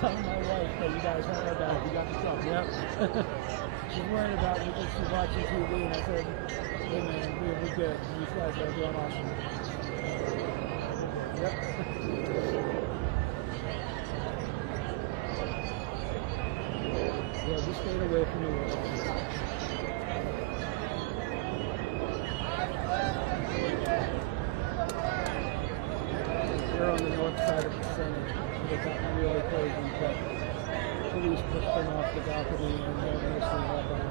telling my wife that you guys heard about it. You got the truck. Yep. She's worried about me because she's watching TV, and I said, hey man, we're good. These guys are doing awesome. Yep. Yeah, we stayed away from the water. We're on the north side of the Senate. It got really crazy, but police pushed them off the balcony and they're mostly up on them.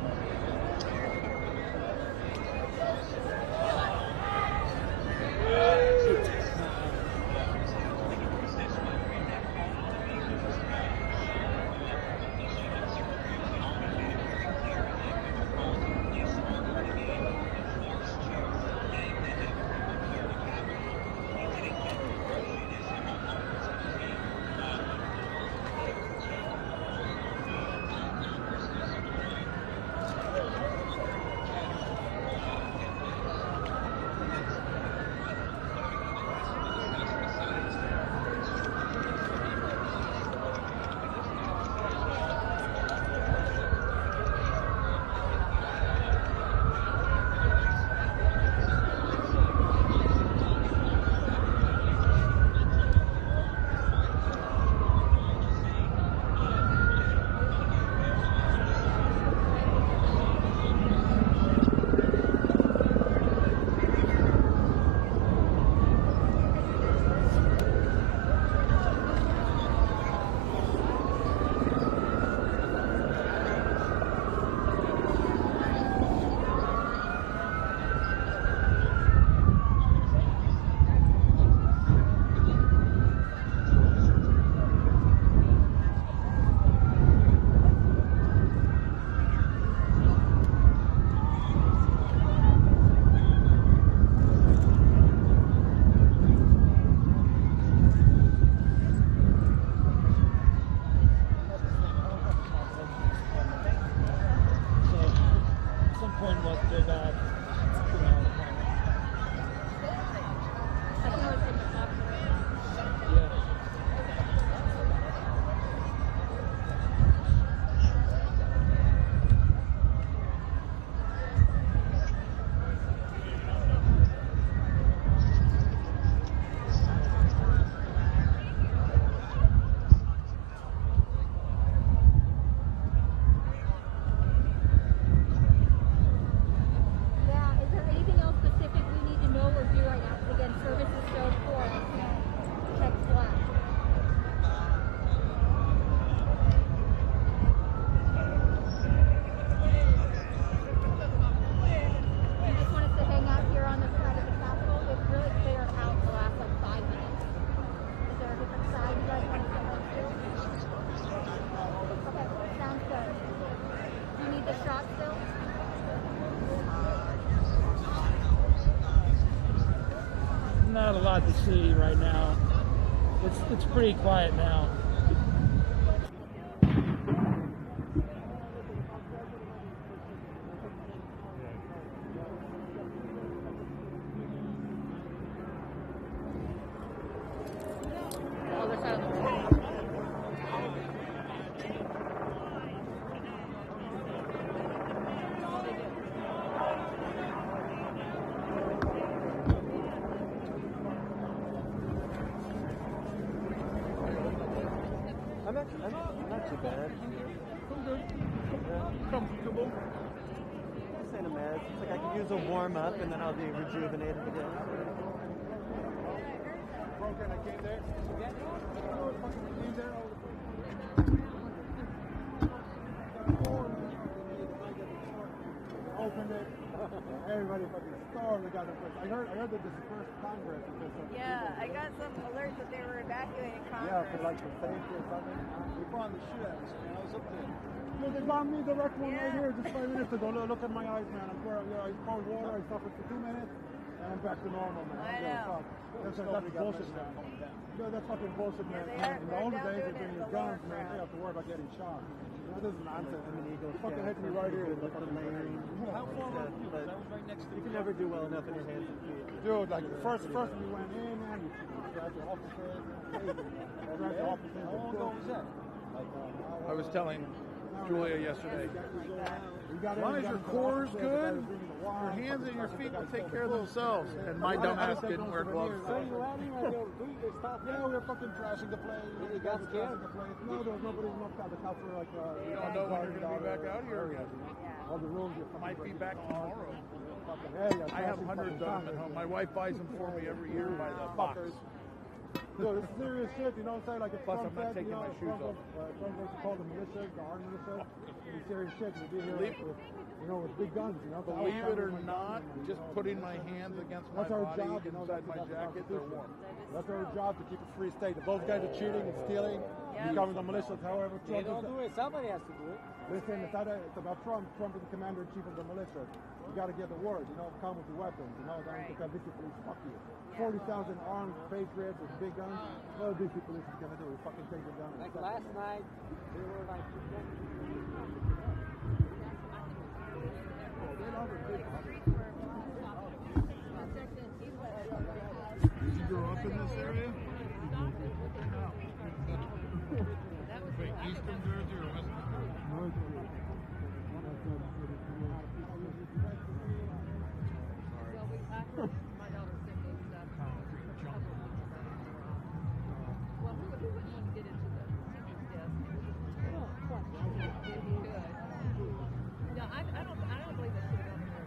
Not a lot to see right now. It's pretty quiet now. I'm not too bad. I'm good. Yeah. Comfortable. This ain't a mess. It's like I could use a warm up and then I'll be rejuvenated again. Broken, I came there. Came there. Opened it. Everybody fucking stormed and got the first. I heard that this is the first Congress. Yeah, I got some alerts that they were evacuating Congress. Yeah, for like the safety or something. They bombed the shit out of us, man. I was up there. Yo, they bombed me direct one right here just 5 minutes ago. Look at my eyes, man. I poured water. I suffered for 2 minutes. And I'm back to normal, man. I know. That's bullshit, man. Yeah, that's fucking bullshit, man. In the older days, they bring your guns, man. They have to worry about getting shot. That is nonsense. I'm an eagle. Fucking hit me right here. Look at the lane. How far was you? That was right next to you. You can never do well enough in your hands and feet. Dude, like first we went in, man. We grabbed the officers. Grabbed the officers. How long ago was that? I was telling Julia yesterday. As As long as your core is good, your hands and your feet will take care of themselves. And my dumbass didn't wear gloves. Yeah, we were fucking trashing the place. You got scared? No, there was nobody enough time. The cops were like, You don't know when you're going to be back out here again. All the rooms you're Might be back tomorrow. I I have hundreds of them at home. My wife buys them for me every year by the box. Yo, this is serious shit, you know what I'm saying? Like if Plus, Trump I'm not said, taking you know, my shoes off. Trump was to call the militia, the armed militia, it's serious shit. We'd be here like, with big guns, you know. Believe it or not, just putting my hands against my That's our body job, you know, inside that's my the jacket, they're warm. That's our job, to keep a free state. If those guys are cheating and stealing, becoming the militias, however Trump They don't do it. Somebody has to do it. Listen, it's about Trump. Trump is the commander-in-chief of the militia. You got to get the word, you know, come with the weapons, you know, don't think that DC police, fuck you. 40,000 armed patriots with big guns, what are DC police going to do? Fucking take them down. Like last night, they were like... Did you grow up in this area? Wait, Eastern Jersey or Western Jersey? My daughter sent me stuff. Well, who wouldn't want to get into the teacher's desk? If he could. No, I don't believe they should have gone in there.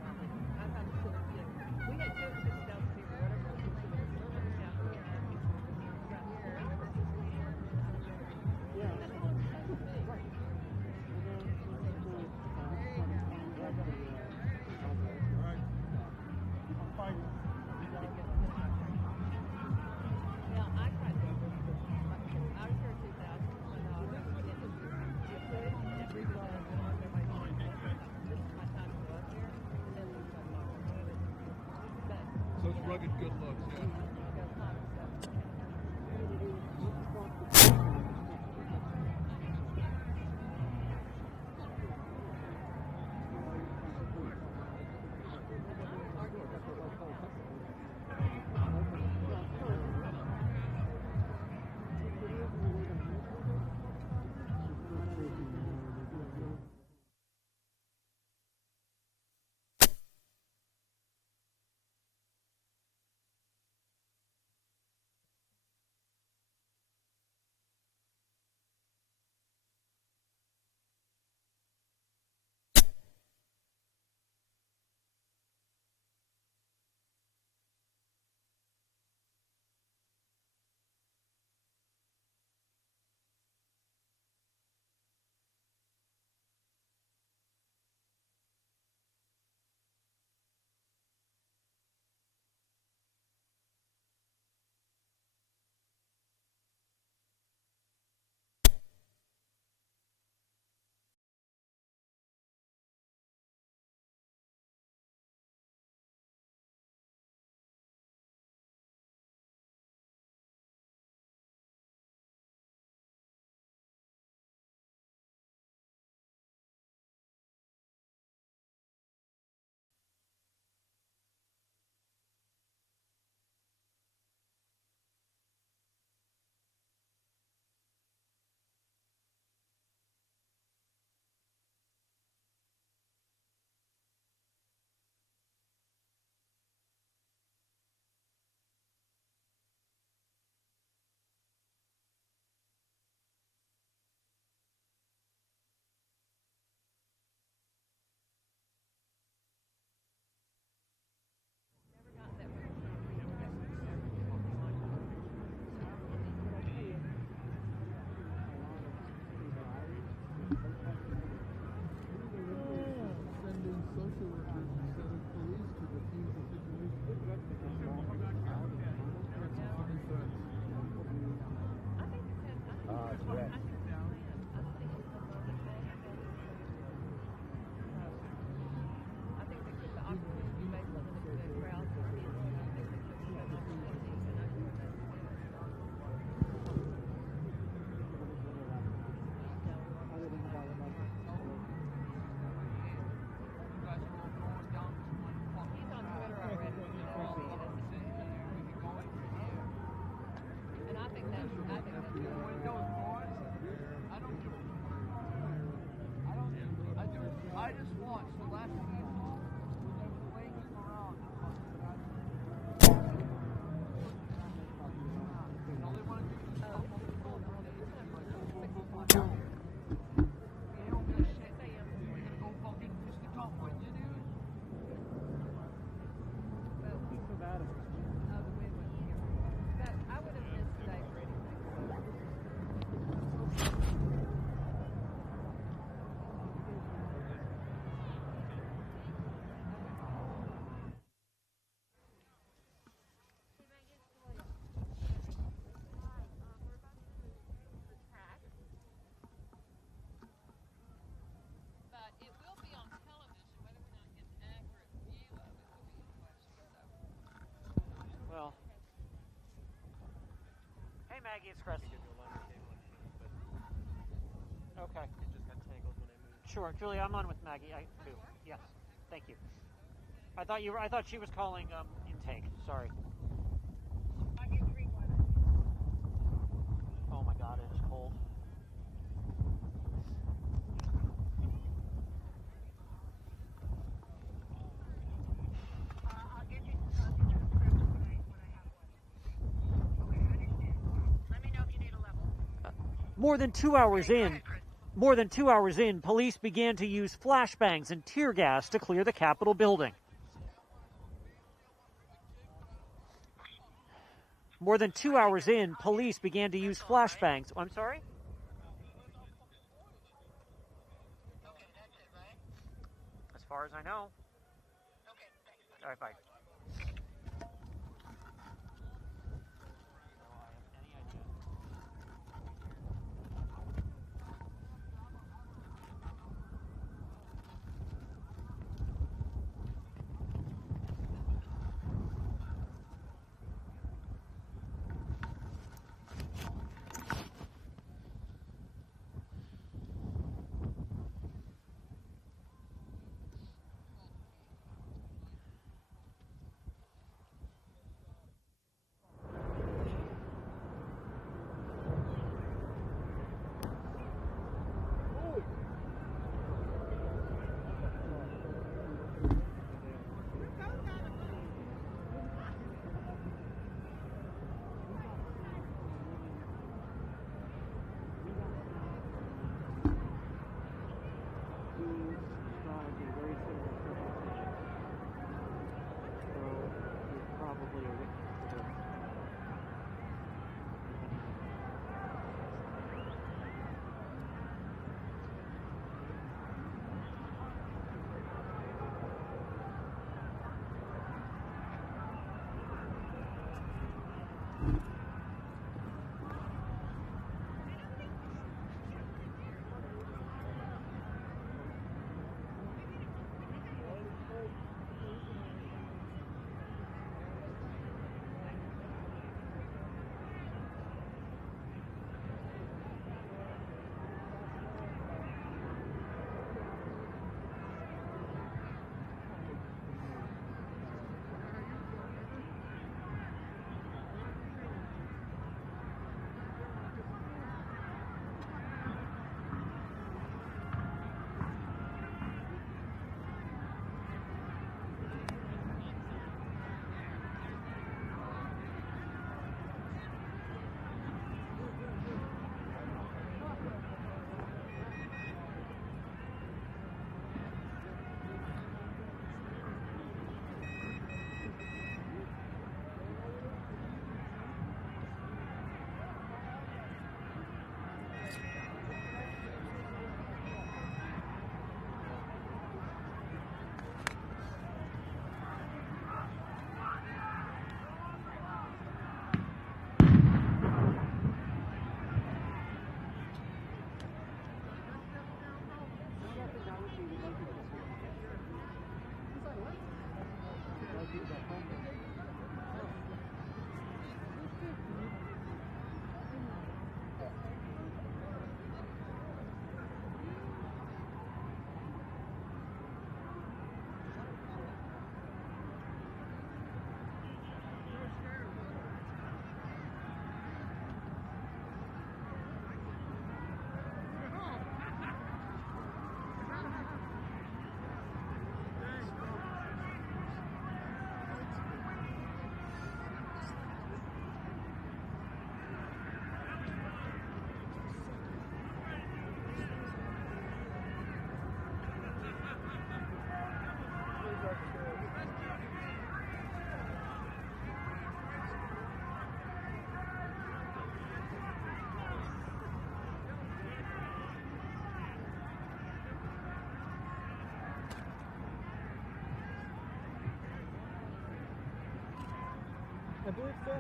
I thought it should have been. We had two kids downstairs or whatever. We should have been serving down here. Down here. Yeah. That's all it's supposed to be. Right. Yeah, I tried to. I was here in 2000. This is my time to go up here. And then we start talking. But So it's rugged good looks, yeah. I got time and stuff. Maggie Express. Okay. It just got tangled when I moved. Sure, Julia, I'm on with Maggie. I do. Yes, thank you. I thought she was calling intake. Sorry. I get 3 water. Oh my God, it is cold. I'll get you a script when I have one. Okay, I understand. Let me know if you need a level. More than 2 hours in, police began to use flashbangs and tear gas to clear the Capitol building. More than 2 hours in, police began to use flashbangs. I'm sorry? Okay, that's it, right? As far as I know. Okay, thanks. All right, bye. I believe so.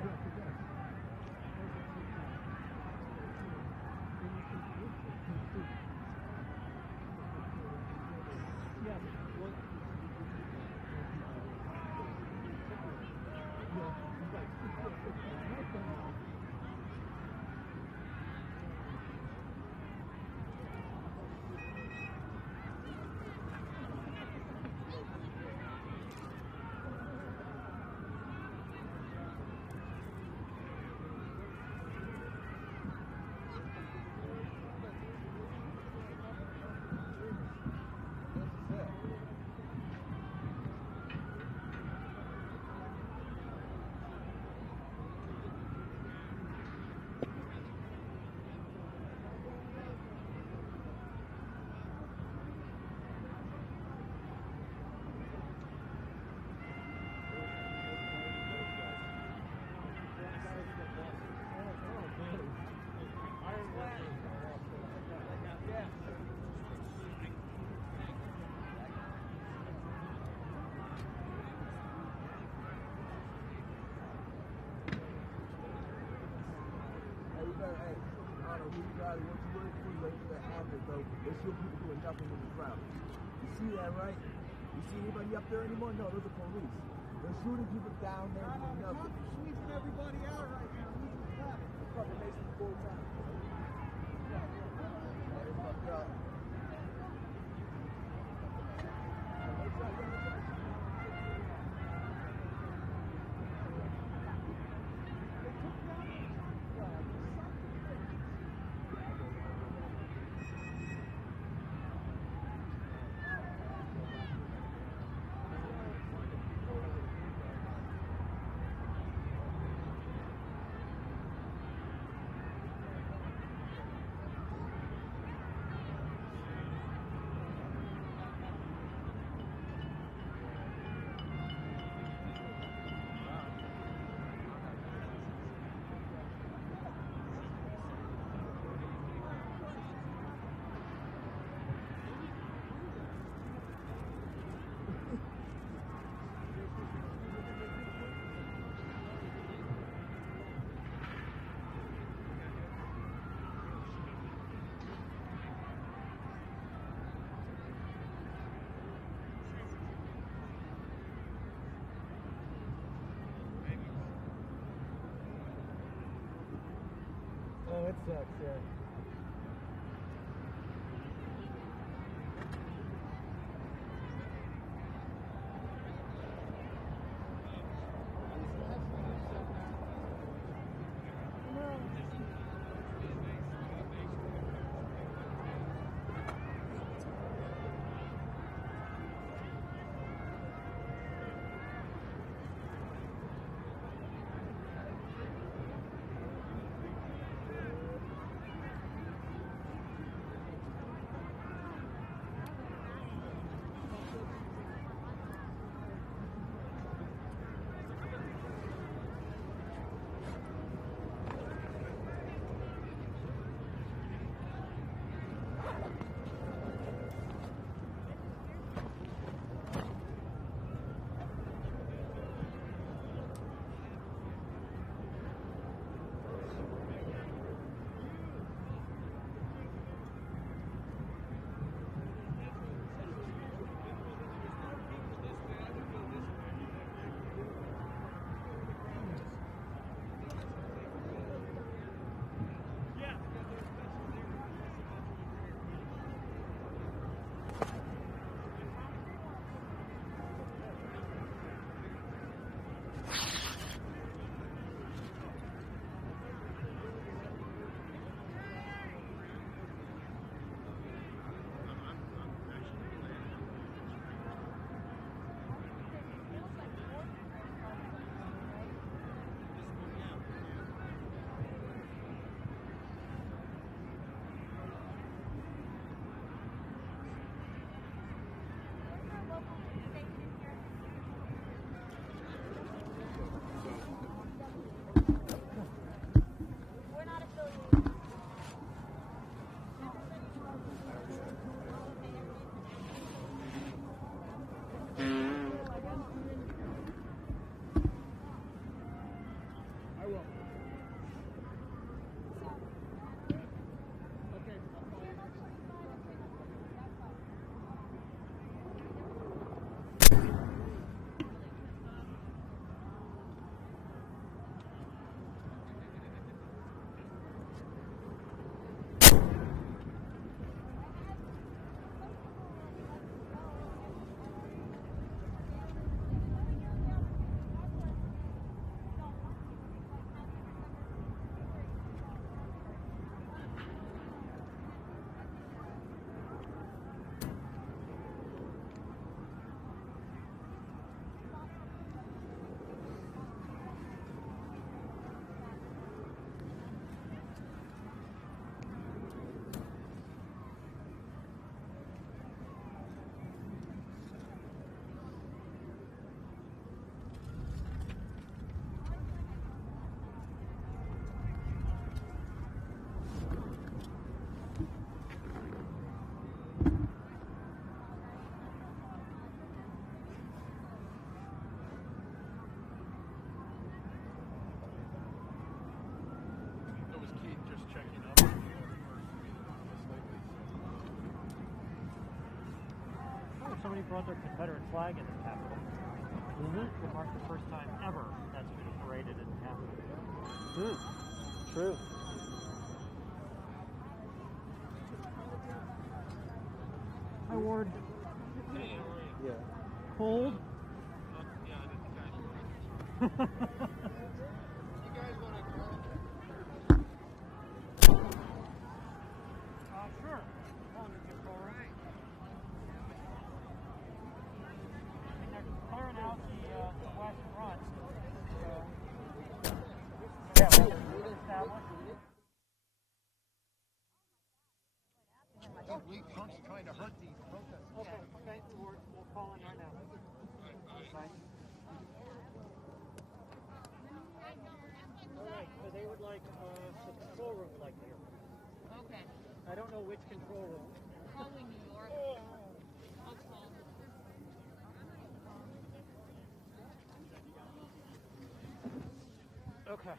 waiting for it happens, though. They shoot people doing nothing in the crowd. You see that, right? You see anybody up there anymore? No, those are police. They're shooting people down there doing nothing. Sweeping everybody out right now. Who's the cop? The confrontation full time. Oh, it sucks, yeah. brought their Confederate flag into the Capitol. It marked the first time ever that's been paraded in the Capitol. True. Hi, Ward. Yeah. Cold? Sure. Calling the control room. And they're clearing out the west front. So, yeah, we'll establish. Punks trying to hurt these protesters. Okay, we'll call in right now. Bye. Alright, so they would like, the control room would like to hear. Okay. I don't know which control room. Probably New York. I'll call. Okay.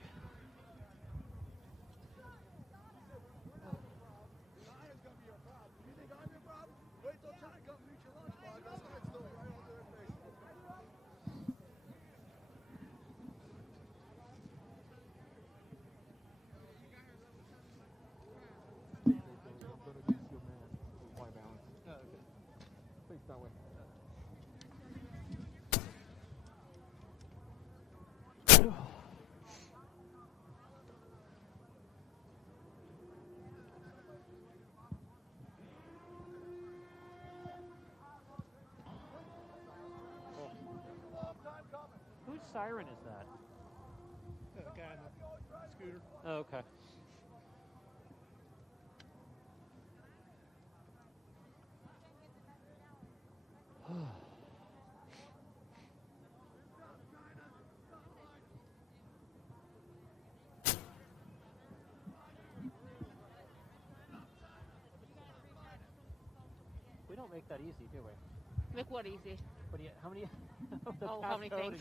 Whose siren is that? The guy on the scooter. Oh, okay. We don't make that easy, do we? Make what easy? What do you, how many? How many things?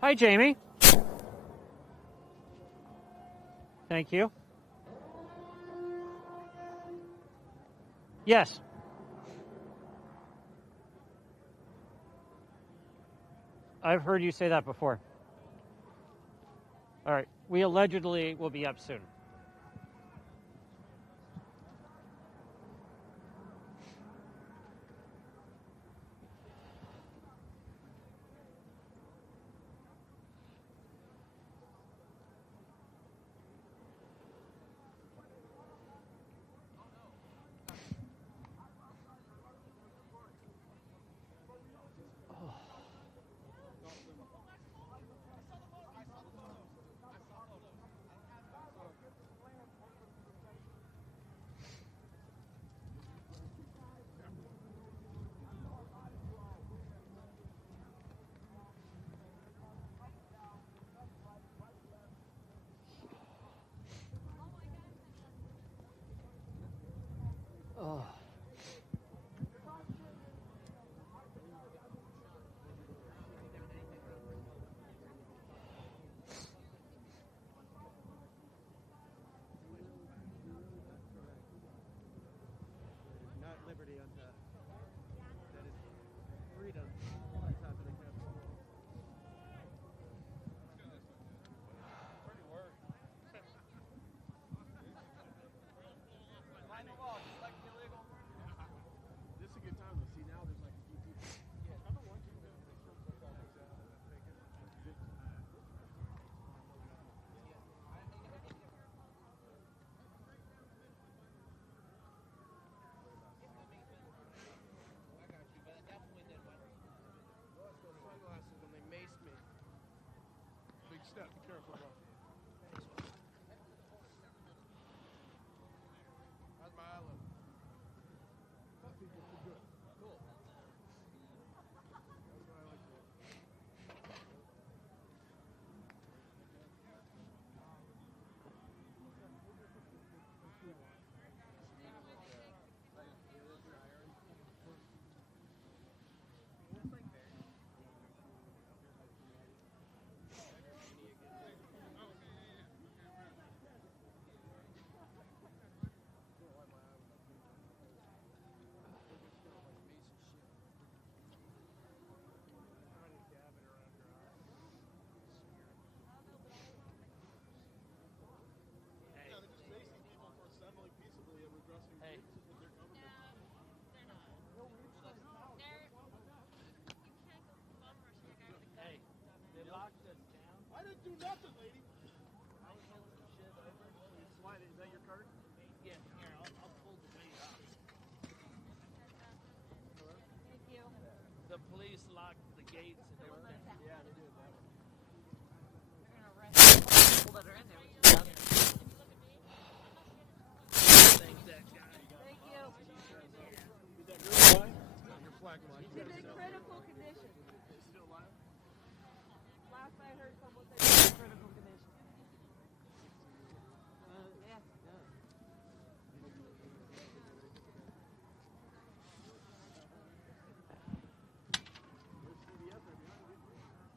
Hi, Jamie. Thank you. Yes. I've heard you say that before. All right. We allegedly will be up soon. Oh. Not liberty on top. That is freedom on top of the Capitol. Pretty worried. Behind the wall, just like illegal. flag march. He's in critical condition. Last I heard, someone said he's in critical condition. Yeah.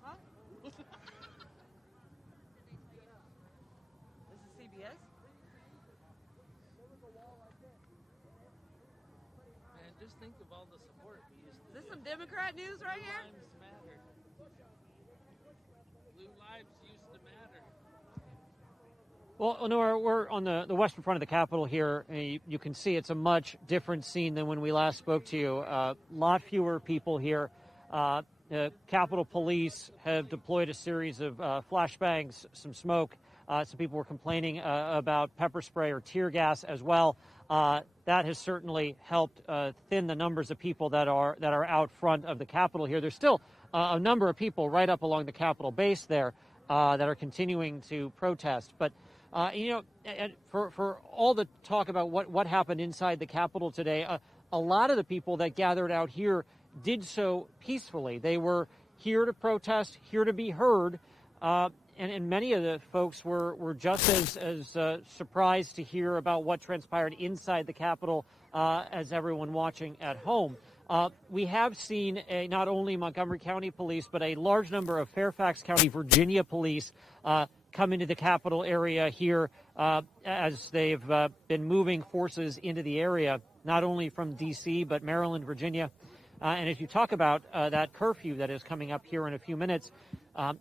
Huh? This is CBS? Man, just think of all the support we used to Is this get. some Democrat news right here? Blue lives matter. Blue lives used to matter. Well, Nora, we're on the western front of the Capitol here. You can see it's a much different scene than when we last spoke to you. A lot fewer people here. The Capitol Police have deployed a series of flashbangs, some smoke. Some people were complaining about pepper spray or tear gas as well. That has certainly helped thin the numbers of people that are out front of the Capitol here. There's still a number of people right up along the Capitol base there that are continuing to protest. But for all the talk about what happened inside the Capitol today, a lot of the people that gathered out here did so peacefully. They were here to protest, here to be heard, and many of the folks were just as surprised to hear about what transpired inside the Capitol as everyone watching at home. We have seen not only Montgomery County Police, but a large number of Fairfax County, Virginia police come into the Capitol area here as they've been moving forces into the area, not only from D.C., but Maryland, Virginia. And as you talk about that curfew that is coming up here in a few minutes,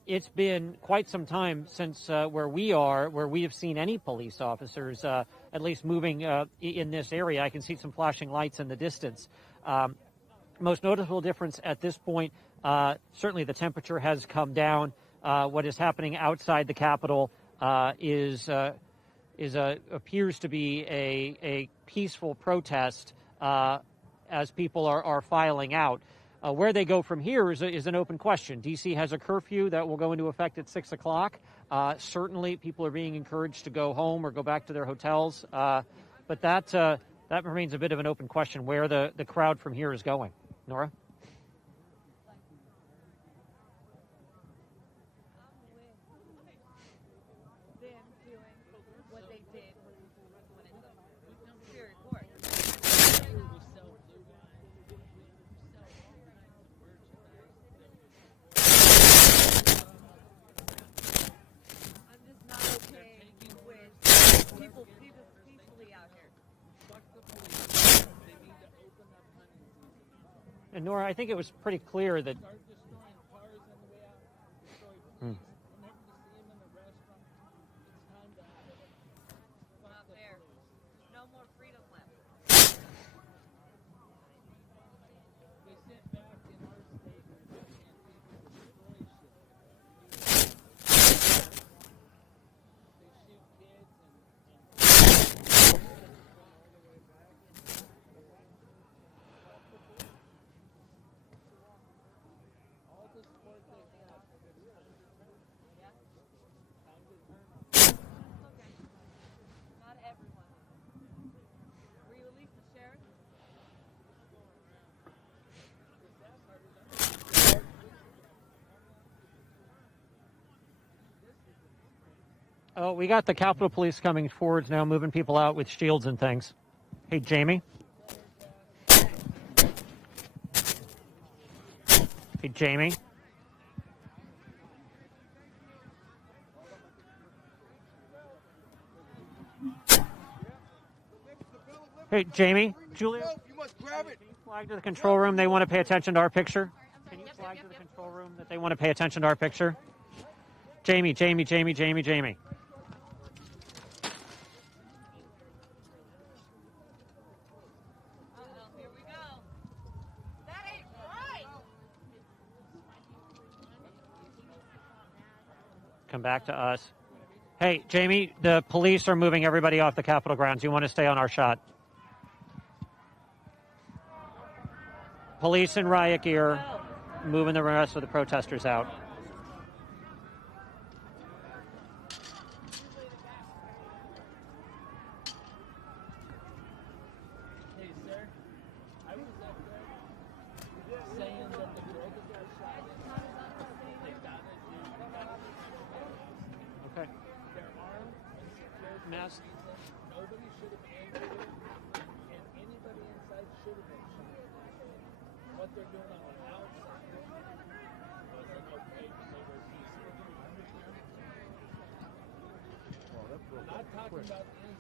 it's been quite some time since where we have seen any police officers, at least moving in this area. I can see some flashing lights in the distance. Most noticeable difference at this point, certainly the temperature has come down. What is happening outside the Capitol appears to be a peaceful protest as people are filing out. Where they go from here is an open question. D.C. has a curfew that will go into effect at 6 o'clock. Certainly, people are being encouraged to go home or go back to their hotels. But that remains a bit of an open question where the crowd from here is going. Nora? And Nora, I think it was pretty clear that. No more freedom left. Oh, we got the Capitol Police coming forwards now, moving people out with shields and things. Hey, Jamie. Hey, Jamie. Hey, Jamie. Julia. You must grab it. Can you flag to the control room? They want to pay attention to our picture. Can you flag to the control room that they want to pay attention to our picture? Jamie. Here we go. That ain't right. Come back to us. Hey, Jamie, the police are moving everybody off the Capitol grounds. You want to stay on our shot? Police in riot gear, moving the rest of the protesters out. Hey, sir, I was up there. mass. Nobody should have entered it, and anybody inside should have been shot. What they're doing on the outside wasn't okay when they were peaceful. Not talking about the inside.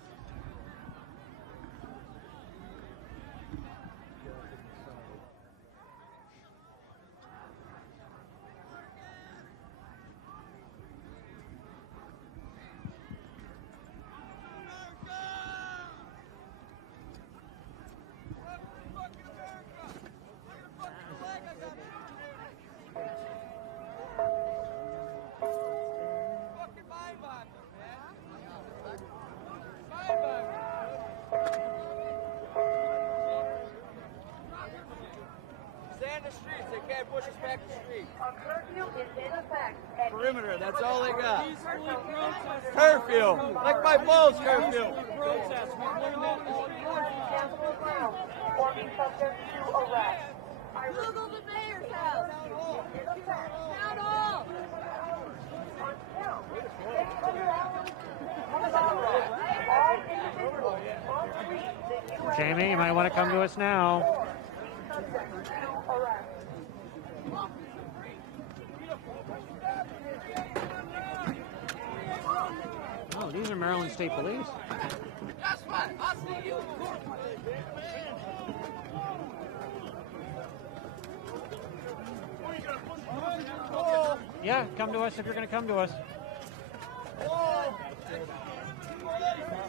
Stay in the streets. They can't push us back the street. Curfew is in effect. Perimeter. That's all they got. Curfew. Like my balls, curfew. Capitol grounds or be subject to arrest. Google the mayor's house. Town hall. Jamie, you might want to come to us now. Oh, these are Maryland State Police. That's right. I'll see you. Yeah, come to us if you're going to come to us.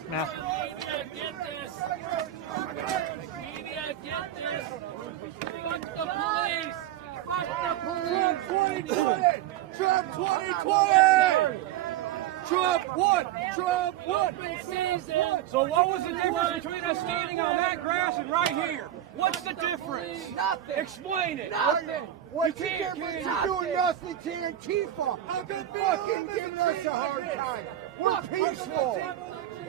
Mask. Get this! Media, get this! Fuck the police! Fuck the police! Trump 2020! Trump won! Trump won! So what was the difference between us standing on that grass and right here? What's the difference? Nothing. Explain it. Nothing. What's the difference in doing nothing to Antifa? Fucking giving us a hard time. We're peaceful.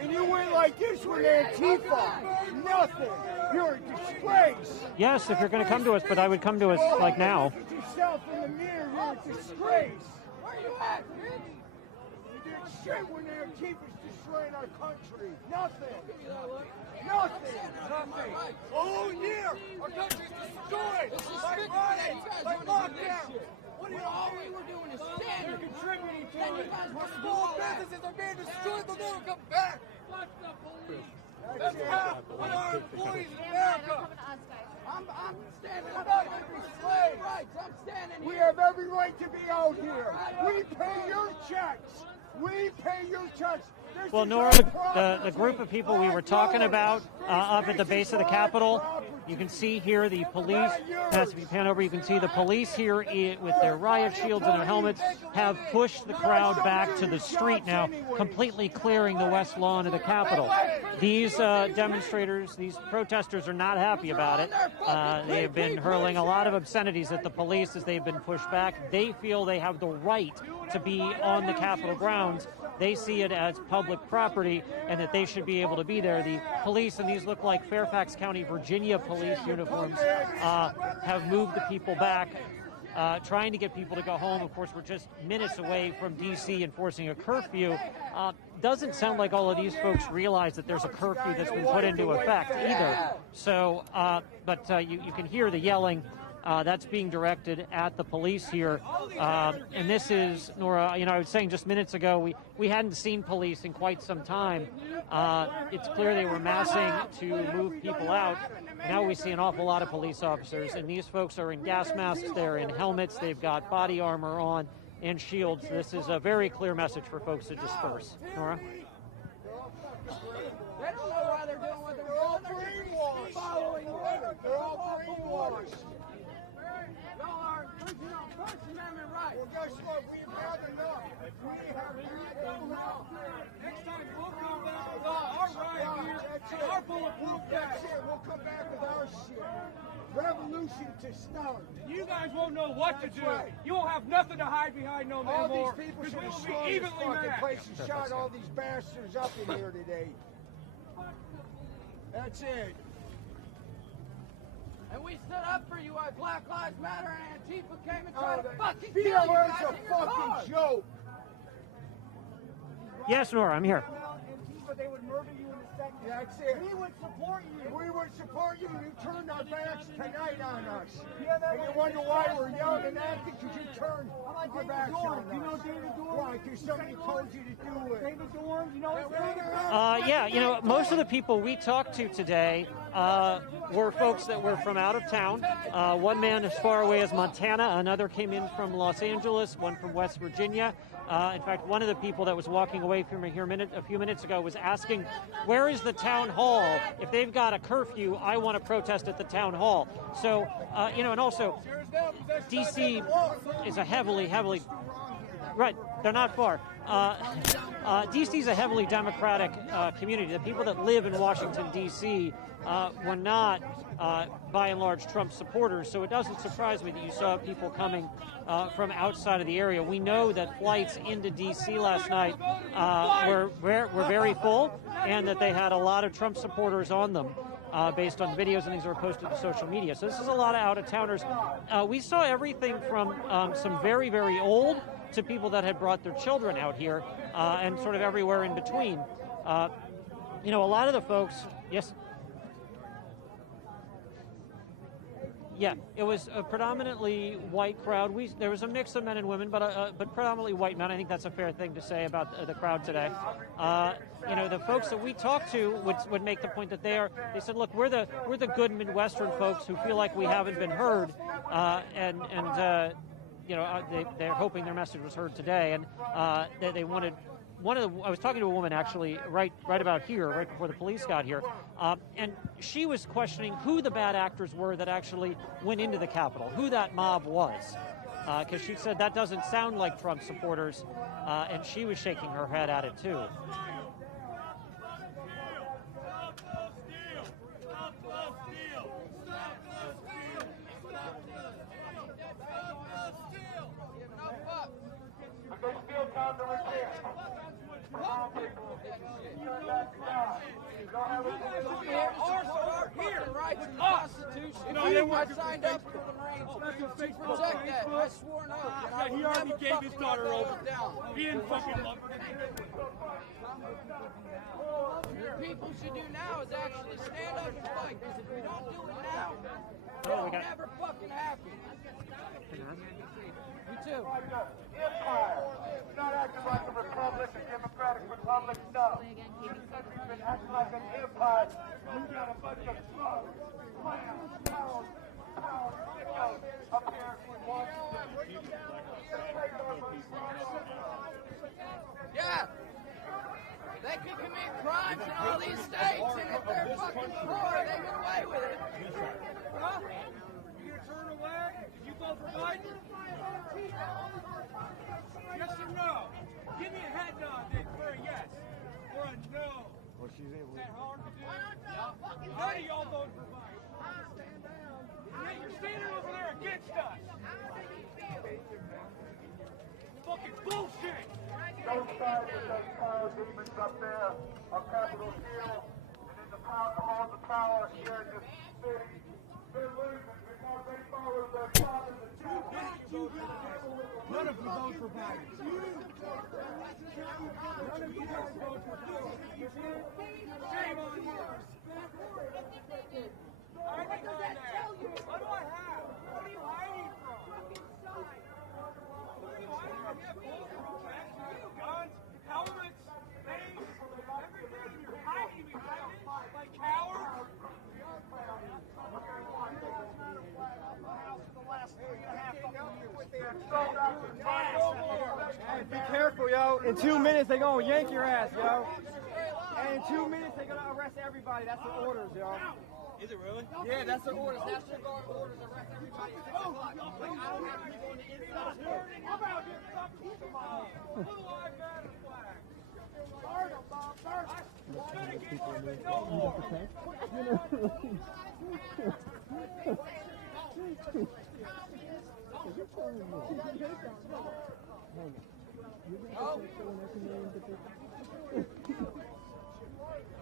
And you went like this with Antifa. Nothing. You're a disgrace. Yes, if you're going to come to us, but I would come to us like now. Look at yourself in the mirror. You're a disgrace. Where you at, bitch? You did shit when Antifa's destroying our country. Nothing. Nothing. Nothing. Oh, yeah. Our country's destroyed. By riots. By lockdown. What are you all we were doing is standing. Contributing to Then you it. guys were Small businesses are being destroyed. They'll never come back. Fuck the police! That's half of our employees in America. I'm standing I'm up not for gonna be my slaves. rights. I'm standing We here. have every right to be out here. We pay your checks. We pay your checks. This Well, is Nora, our the property. group of people we were talking about up at the base of the Capitol, you can see here the police, as we pan over, you can see the police here with their riot shields and their helmets have pushed the crowd back to the street now, completely clearing the west lawn of the Capitol. These demonstrators, these protesters are not happy about it. They have been hurling a lot of obscenities at the police as they've been pushed back. They feel they have the right to be on the Capitol grounds. They see it as public property and that they should be able to be there. The police, and these look like Fairfax County, Virginia police uniforms, have moved the people back, trying to get people to go home. Of course, we're just minutes away from D.C. enforcing a curfew. Doesn't sound like all of these folks realize that there's a curfew that's been put into effect either. So, but you can hear the yelling. That's being directed at the police here. And this is, Nora, I was saying just minutes ago, we hadn't seen police in quite some time. It's clear they were massing to move people out. Now we see an awful lot of police officers, and these folks are in gas masks, they're in helmets, they've got body armor on and shields. This is a very clear message for folks to disperse. Nora? They don't know why they're doing what they're doing. They're just following orders. They're all brainwashed. Y'all are infringing on First Amendment rights. Well, guess what? We've had enough. We have had enough. Next time we'll come back with our riot gear and our bulletproof That's vests. it. We'll come back with our shit. Revolution to start. You guys won't know what to do. right. You won't have nothing to hide behind no All more. these people Because should we have will stormed be this evenly fucking matched. place and shot all these bastards up in here today. That's it. And we stood up for you while Black Lives Matter and Antifa came and tried to the fucking kill you BLM's guys a in your cars. fucking joke. Yes, Nora, I'm here. Antifa, they would murder you in a second. That's it. We would support you. We would support you. You turned our backs tonight on us. And you wonder why we're yelling and acting because you turned our backs on us. You know David Dorn? Why? Because somebody told you to do it. David Dorn, you know his name? Yeah, you know, most of the people we talked to today were folks that were from out of town. One man as far away as Montana, another came in from Los Angeles, one from West Virginia. In fact, one of the people that was walking away from here a few minutes ago was asking, where is the town hall? If they've got a curfew, I want to protest at the town hall. So, you know, and also, D.C. is a heavily, right, they're not far. D.C. is a heavily Democratic community. The people that live in Washington, D.C. Were not, by and large, Trump supporters, so it doesn't surprise me that you saw people coming from outside of the area. We know that flights into D.C. last night were very full, and that they had a lot of Trump supporters on them, based on videos and things that were posted to social media. So this is a lot of out-of-towners. We saw everything from some very, very old to people that had brought their children out here, and sort of everywhere in between. You know, a lot of the folks, yes? Yeah, it was a predominantly white crowd. There was a mix of men and women, but predominantly white men. I think that's a fair thing to say about the crowd today. You know, the folks that we talked to would make the point that they said, look, we're the good Midwestern folks who feel like we haven't been heard, and you know, they're hoping their message was heard today, and they wanted. I was talking to a woman actually right about here, right before the police got here, and she was questioning who the bad actors were that actually went into the Capitol, who that mob was, because she said that doesn't sound like Trump supporters, and she was shaking her head at it too. Here, rights in the Constitution. I signed up for the Marines to protect that. I swore an oath. Yeah, he already gave his daughter over. He didn't fucking love her. What people should do now is actually stand up and fight. Because if we don't do it now, it'll never fucking happen. Me too. Empire. It's not acting like a republic, a democratic republic, no. This country's been acting like an empire. We got a bunch of slugs, clams, cows, sickos up here in Washington. Yeah. They could commit crimes in all these states, and if they're fucking poor, they get away with it. Huh? You gonna turn away? Did you vote for Biden? Yes or no? Give me a head nod then for a yes or a no. Well, she's able. Is that hard to do? Yeah. None of y'all voted for Biden. Stand down. Yeah, you're standing over there against us. Fucking bullshit. Those guys with those power demons up there on Capitol Hill and in the halls of power here in this city, they're losing because they follow their father, the devil. None of you vote for Biden. None of you guys vote for Biden. Shame on you. What does that tell you? What do I have? What are you hiding from? What are you hiding from? You have bullets, guns, helmets, things, everything. You're hiding behind it like cowards. Hey, be careful, yo. In 2 minutes, they gonna yank your ass, yo. And in 2 minutes, they gonna arrest everybody. That's the orders, yo. Is it really? Yeah, that's the orders. National Guard orders arrest everybody at 6 o'clock. Like, I don't have people on the inside. I'm out here. Stop keeping my Blue Lives Matter flag. Burn them, Bob. Burn them. I'm gonna get one, but no more. That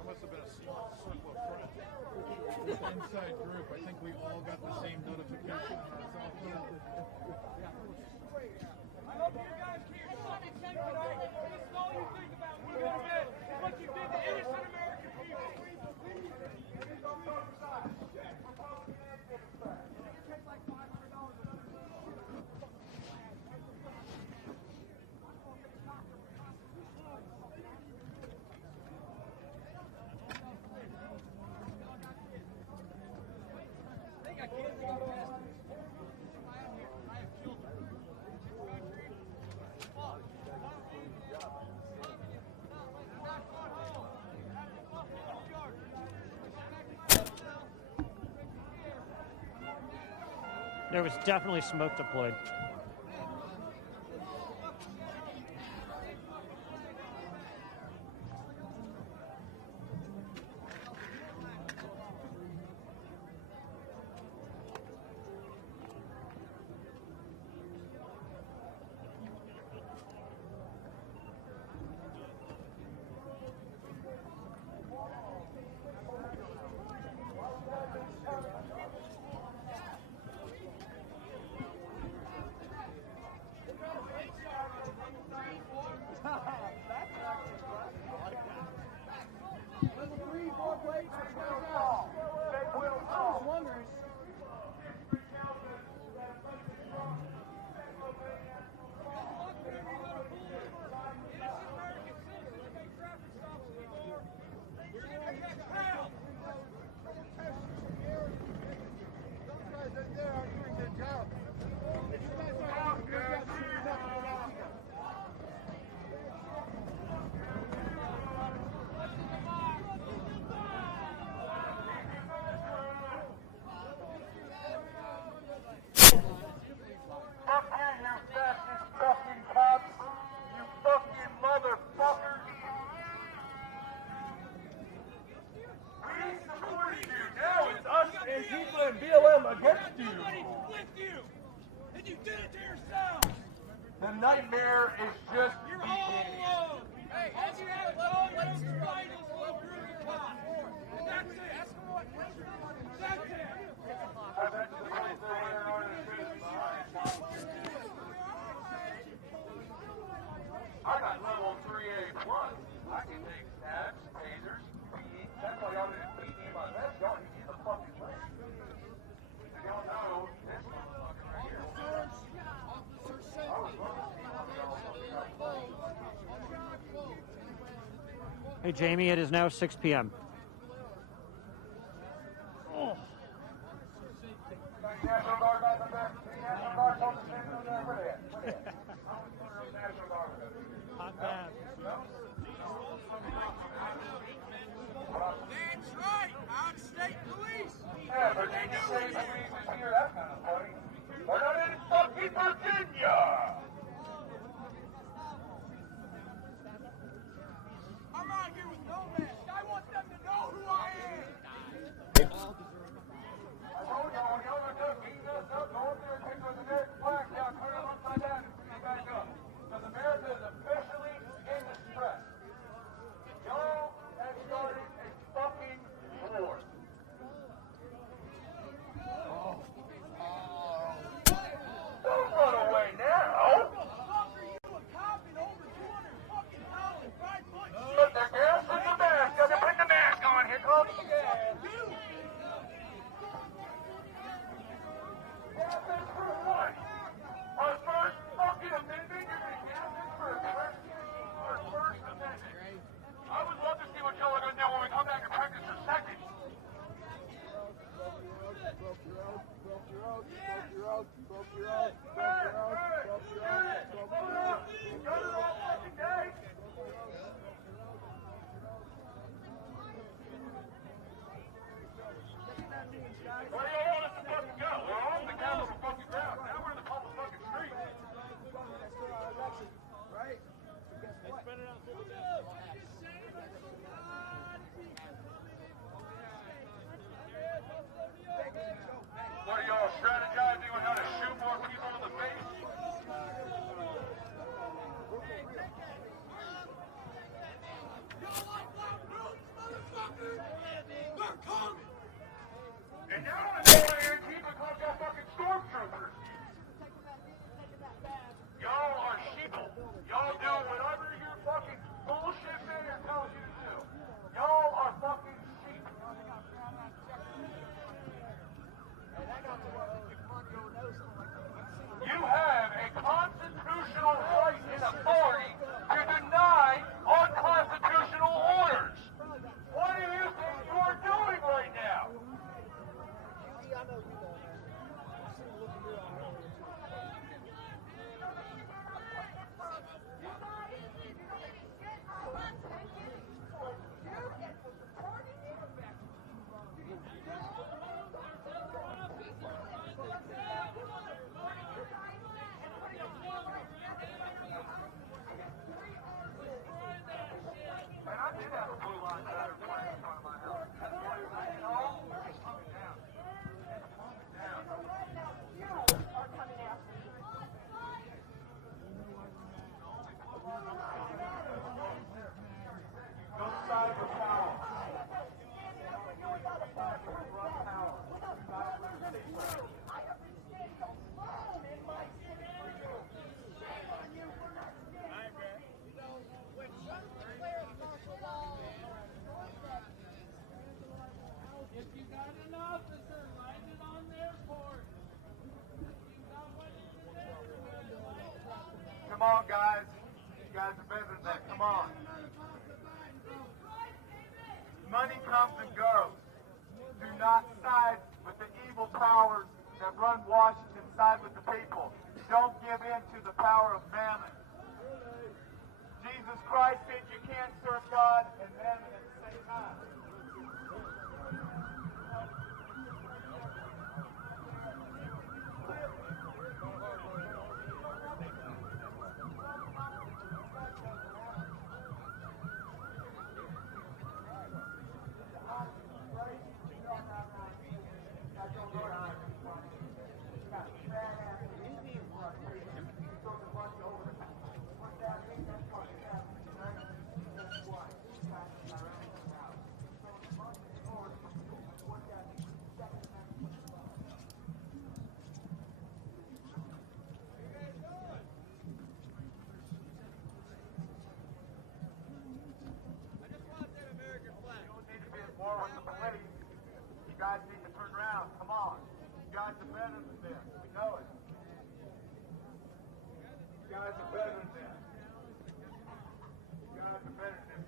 must have been a circle of friends. Inside group. I think we all got the same notification on our cell phone. I hope you guys keep something tonight. This is all you think about. What you did to innocent There was definitely smoke deployed. The nightmare is just beginning. Hey, ask him what's the finals of Groovy Pop. That's it. Ask him what. That's it. I got level 3A plus. I can take stabs, tasers, beating. That's why y'all didn't beat me in my vest. Y'all didn't see the fucking way. Y'all know this motherfucker right here. Hey, Jamie, it is now 6 p.m. Oh. National Guard back in there. National Guard told the shit over there. Where they at? Where they at? National Guard. Hot bath. That's right. Out-of-state police. Yeah, Virginia State Police is here. That's kind of funny. We're not in fucking Virginia. I'm out here with no mask. I want them to know who I am. I told y'all when y'all were done beating us up, go up there and take those American flags down, turn them upside down, and bring it back up. Because America is officially in distress. Y'all have started a fucking war. Don't run away now. Put the gas in the mask. Gotta put the mask on. Here comes the gas. Gas is for what? Our first fucking amendment? You're gonna gas is for our first amendment. I would love to see what y'all are gonna do when we come back and practice for seconds. Come on, guys. You guys are better than that. Come on. Money comes and goes. Do not side with the evil powers that run Washington. Side with the people. Don't give in to the power of mammon. Jesus Christ said you can't serve God and mammon at the same time. You guys need to turn around. Come on. You guys are better than this. We know it. You guys are better than this. You guys are better than this.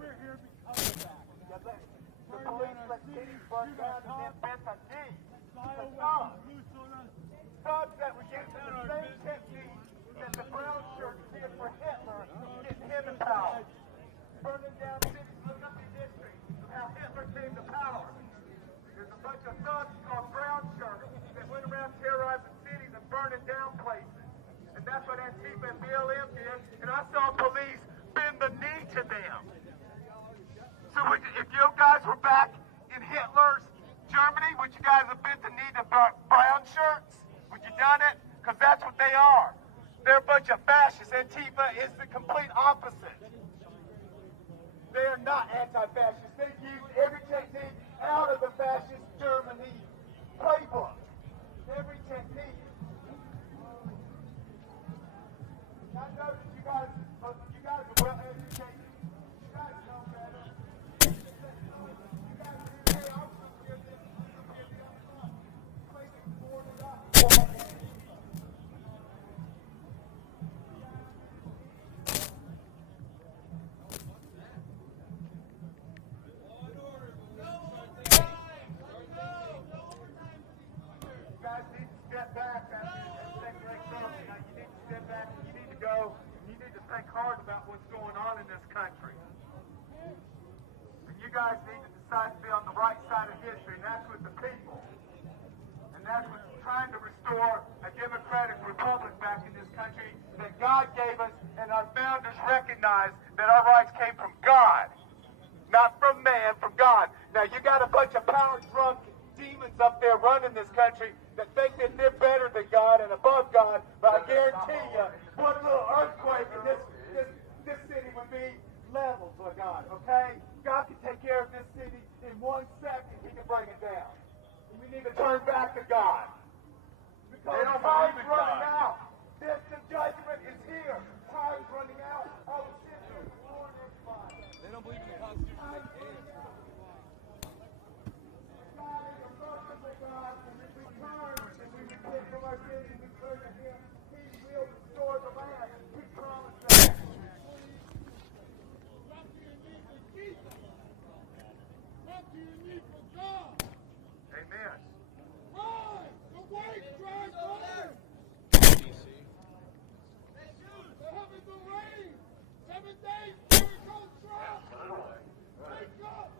We're here because of that. The police let cities burn down and then bent a knee to thugs that were using the same technique that the brown shirts did for Hitler, getting him in power. Burning down cities. Look up these history of how Hitler came to power. There's a bunch of thugs called brown shirts that went around terrorizing cities and burning down places. And that's what Antifa and BLM did. And I saw police bend the knee to them. So if you guys were back in Hitler's Germany, would you guys have bent the knee to brown shirts? Would you done it? Because that's what they are. They're a bunch of fascists. Antifa is the complete opposite. They are not anti-fascists. They use every technique out of the fascist Germany playbook. Every technique. I know that you guys are well educated. You guys know better. You guys do. Hey, I'm going to give this. Place it boarded up. Think hard about what's going on in this country. And you guys need to decide to be on the right side of history, and that's with the people. And that's with trying to restore a democratic republic back in this country that God gave us, and our founders recognized that our rights came from God, not from man, from God. Now you got a bunch of power-drunk demons up there running this country that think that they're better than God and above God, but I guarantee you, one little earthquake and this city would be leveled by God, okay? God can take care of this city in 1 second. He can bring it down. And we need to turn back to God. Because time's running out. The judgment is here. Time's running out. I was sitting here before everybody. They don't believe in the Constitution. God is a merciful God, and if we turn and we repent from our sins and we turn to Him, He will restore the land. We promise that. What do you need for Jesus? What do you need for God? Amen. Rise! The white dry water! The heavens will rain! 7 days, miracles drop! Wake up!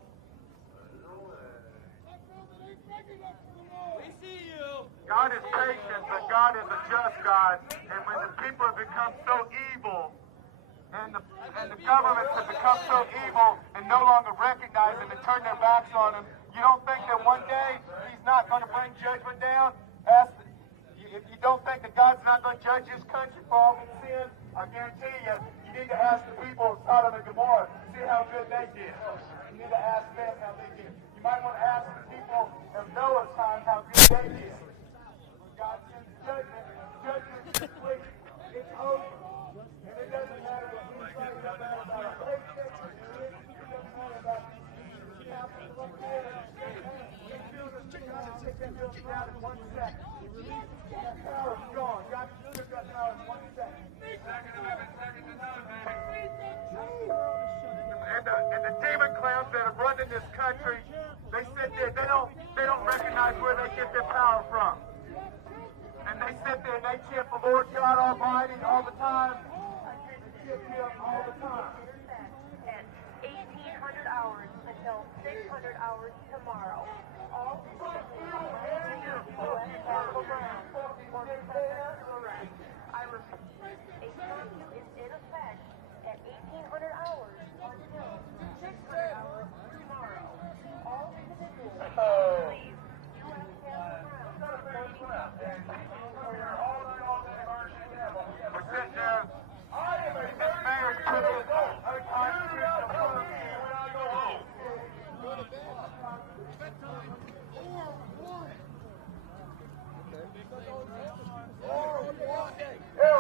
We see you. God is patient, but God is a just God. And when the people have become so evil, and the governments have become so evil and no longer recognize Him and turn their backs on Him, You don't think that one day he's not going to bring judgment down? If you don't think that God's not going to judge his country for all its sins, I guarantee you, you need to ask the people of Sodom and Gomorrah, see how good they did. You need to ask them how they did. You might want to ask the people of Noah's time how good they did. When God sends judgment, judgment is complete. It's over. And it doesn't matter what we say, it doesn't matter about our paycheck, or religion, it doesn't matter about the capital of Florida. Take that building down in 1 second. That power is gone. God took that power in 1 second. Second Amendment, second to none, baby. And the demon clowns that are running this country, they sit there, they don't recognize where they get their power from. And they sit there and they chant the Lord God Almighty all the time. They chant him all the time. At 1,800 hours until 600 hours tomorrow. All I repeat, a curfew is in effect at 1,800 hours until 600 hours tomorrow. All individuals, please, U.S. Capitol Ground. We're sitting there. This mayor's putting his unconstitutional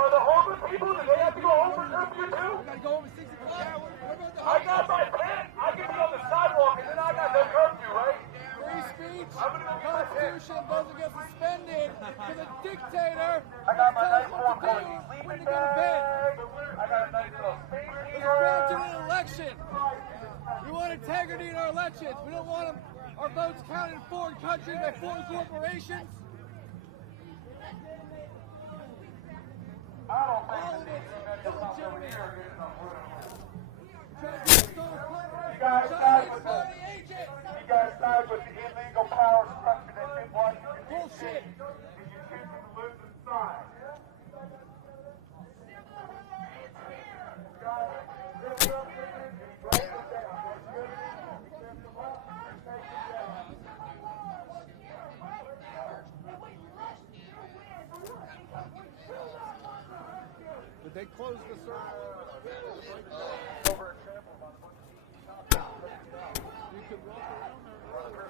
are the homeless people? Do they have to go home for curfew too? Gotta go over 64 hours. I got my pen. I can be on the sidewalk and then I got no curfew, right? Free speech, Constitution doesn't get suspended to the dictator. I got my Tell us nice what warm to do coat. when to go to bed. I got a nice little space It's here. granted an election. We want integrity in our elections. We don't want our votes counted in foreign countries by foreign corporations. I don't All think of it's illegitimate. you guys side with the illegal power structure that's in Washington, Bullshit. and you're choosing the losing side. Did they close the circle? You could walk around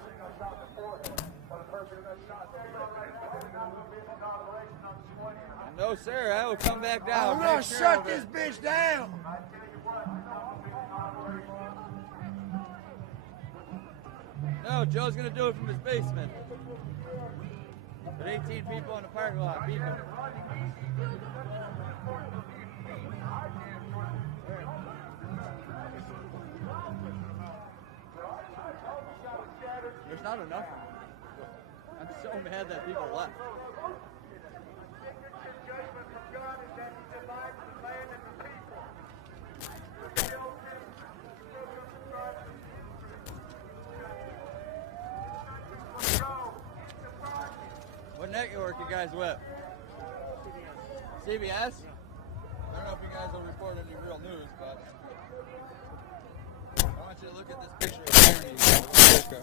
No, sir. I will come back down. I'm gonna shut this bitch down. No, Joe's gonna do it from his basement. With 18 people in the parking lot beeping. There's not enough. I'm so mad that people left. What network you guys with? CBS? I don't know if you guys will report any real news, but I want you to look at this picture of America.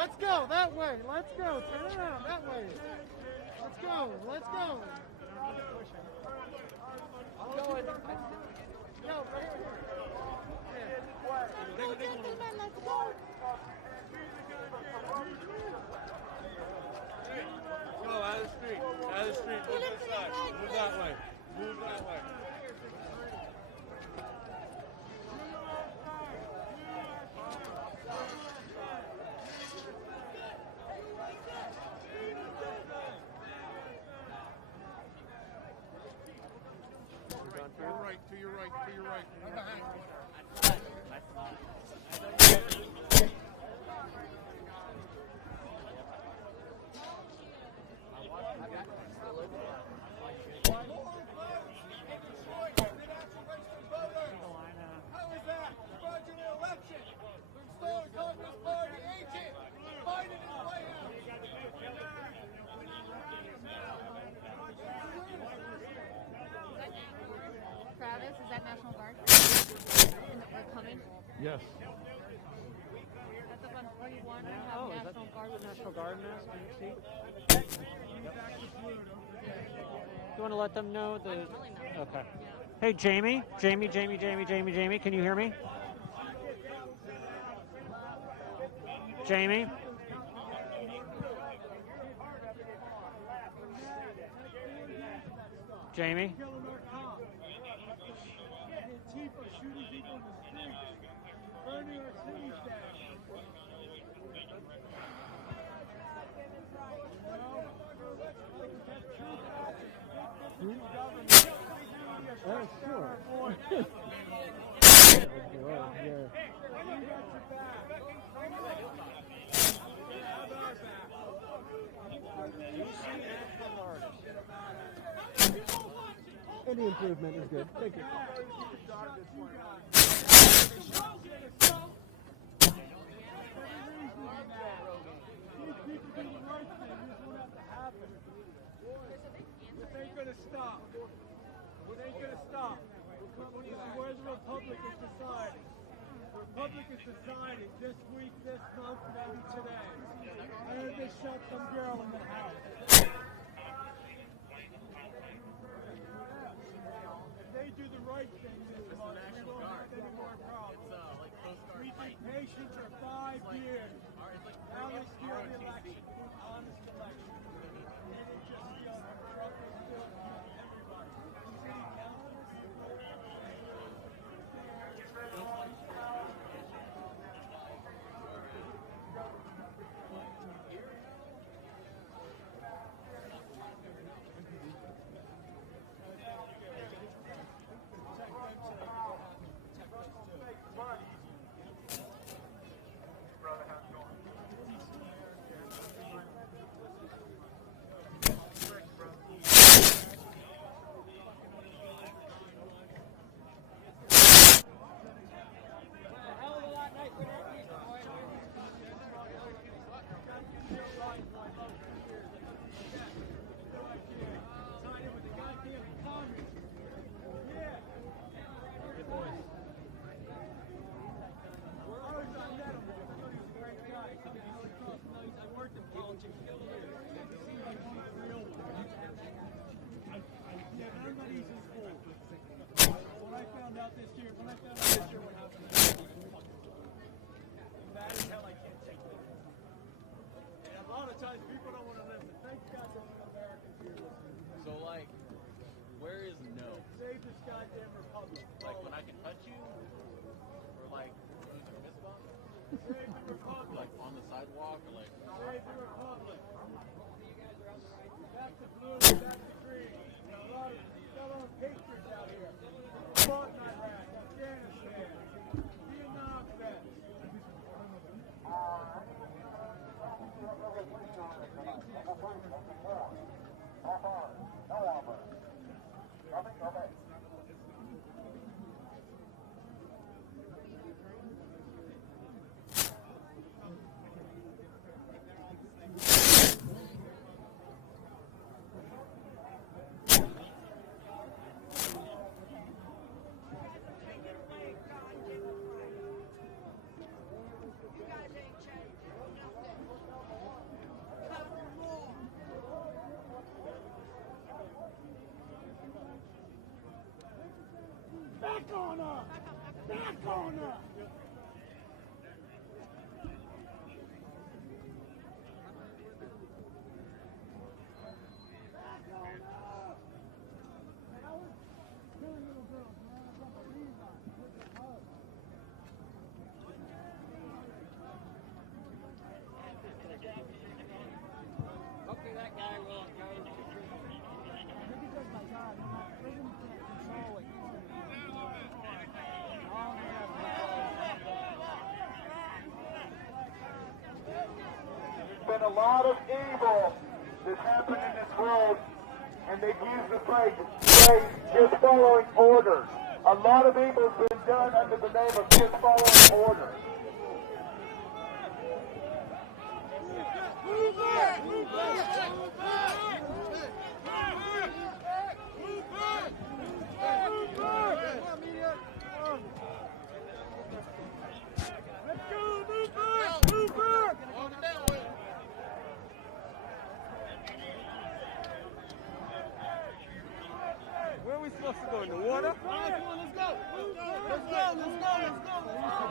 Let's go that way. Let's go. Turn around that way. Let's go. Let's go. I'm going. Yo, right here. Let's go. Go out of the street. Out of the street. Move this side. Move that way. Move that way. To your right, to your right, to your right. I'm behind. How is that? Fraudulent election. From stolen Congress Party agent. Biden in the White House. Travis, is that National Guard? And that we're coming? Yes. That's up on 41. We have Oh, is National that Guard with National Guard mask? Can you see? Do you want to let them know the? Okay. Hey, Jamie, Jamie, can you hear me? Jamie? Jamie? Antifa shooting people in the streets, burning our cities down. Oh, sure. Any improvement is good. Thank you. This ain't gonna stop. It ain't gonna stop. Where the Republic is deciding. The Republic is deciding this week, this month, maybe today. I heard they shot some girl in the house. If they do the right thing this month, we won't have any more problems. We've been patient for 5 years. Now they steal the election. Honest election. And it just feels like Trump is still everybody. City So, like, where is no? Save this goddamn Republic. Like, when I can touch you? Or, like, use a fist bump? Save the Republic. Like, on the sidewalk? Or, like... Save the Republic. Back to blue, back to green. A lot of patriots out here. Fought in Iraq, Afghanistan, Vietnam vets. Back on up! Back on up! Hopefully that guy will go. There's been a lot of evil that's happened in this world, and they've used the phrase just following orders. A lot of evil's been done under the name of just following orders. Move back! Move back! Move back! Move back! Move back! Let's go! Move back! Move back! Where are we supposed to go? In the water? Come on, let's go! Let's go! Let's go! Let's go!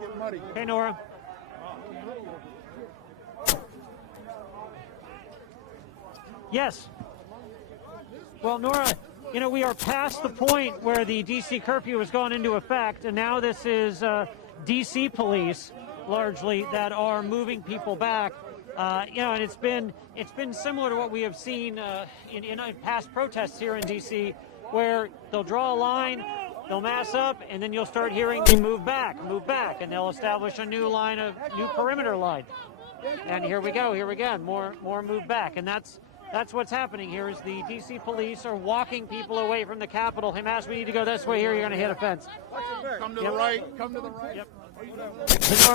Get muddy. Hey, Nora. Yes. Well, Nora, you know, we are past the point where the D.C. curfew has gone into effect, and now this is D.C. police, largely, that are moving people back. You know, and it's been similar to what we have seen in past protests here in D.C., where they'll draw a line, they'll mass up, and then you'll start hearing them move back, and they'll establish a new perimeter line. And here we go, more move back, and that's what's happening here. Is the D.C. police are walking people away from the Capitol. Hey, Mass, we need to go this way here. You're going to hit a fence. Come to the right. Come to the right. Yep.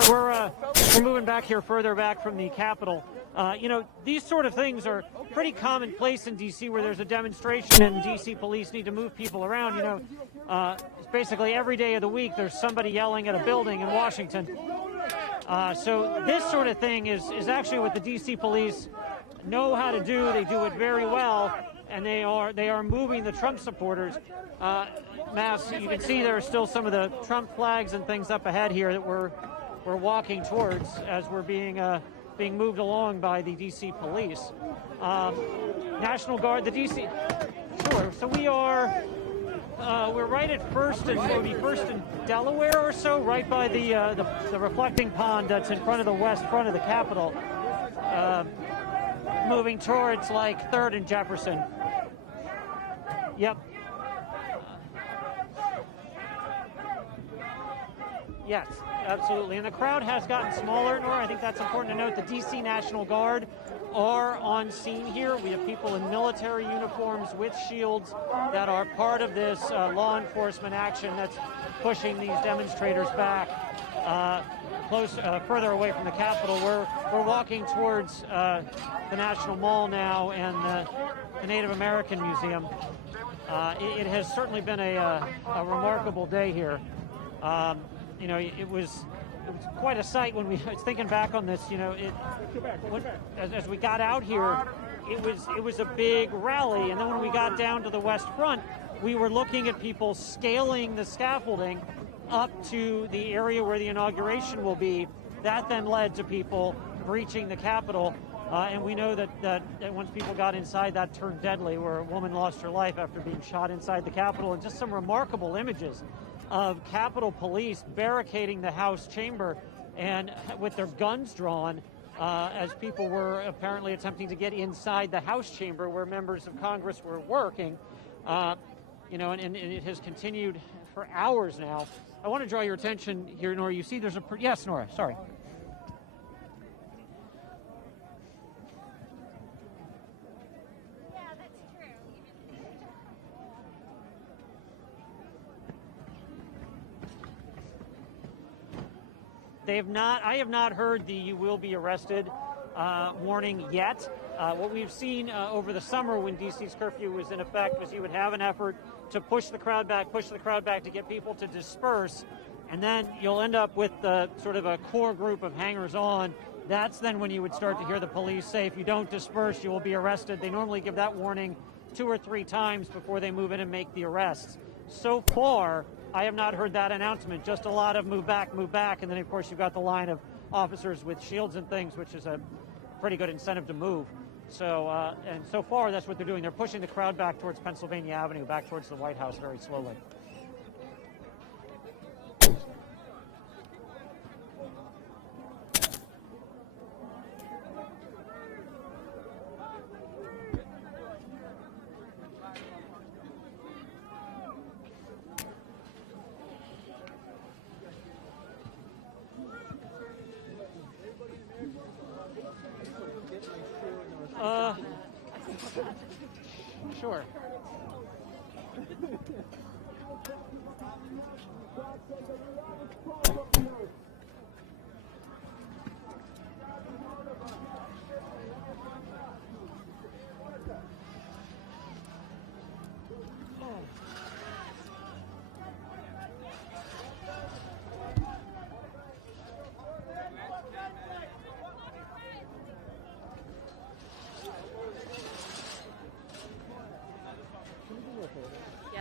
We're moving back here, further back from the Capitol. You know, these sort of things are pretty commonplace in D.C. where there's a demonstration and D.C. police need to move people around. You know, basically every day of the week there's somebody yelling at a building in Washington. So this sort of thing is actually what the D.C. police know how to do. They do it very well, and they are moving the Trump supporters. Mass, you can see there are still some of the Trump flags and things up ahead here that we're walking towards as we're being moved along by the D.C. police. National Guard, the D.C. Sure. So we're right at First and Delaware or so, right by the reflecting pond that's in front of the west front of the Capitol. Moving towards like 3rd and Jefferson. Yep. Yes, absolutely. And the crowd has gotten smaller, Nora. I think that's important to note. The D.C. National Guard are on scene here. We have people in military uniforms with shields that are part of this law enforcement action that's pushing these demonstrators back further away from the Capitol. We're walking towards the National Mall now and the Native American Museum. It has certainly been a remarkable day here. You know, it was quite a sight when I was thinking back on this. You know, as we got out here, it was a big rally, and then when we got down to the West Front, we were looking at people scaling the scaffolding up to the area where the inauguration will be. That then led to people breaching the Capitol, and we know that once people got inside, that turned deadly, where a woman lost her life after being shot inside the Capitol, and just some remarkable images of Capitol Police barricading the House chamber and with their guns drawn as people were apparently attempting to get inside the House chamber where members of Congress were working. You know, and it has continued for hours now. I want to draw your attention here, Nora. You see there's yes, Nora, sorry. I have not heard the "you will be arrested" warning yet. What we've seen over the summer when DC's curfew was in effect was you would have an effort to push the crowd back to get people to disperse, and then you'll end up with sort of a core group of hangers-on. That's then when you would start to hear the police say, if you don't disperse, you will be arrested. They normally give that warning 2 or 3 times before they move in and make the arrests. So far, I have not heard that announcement, just a lot of move back, and then of course you've got the line of officers with shields and things, which is a pretty good incentive to move. So, and so far that's what they're doing. They're pushing the crowd back towards Pennsylvania Avenue, back towards the White House very slowly. Sure.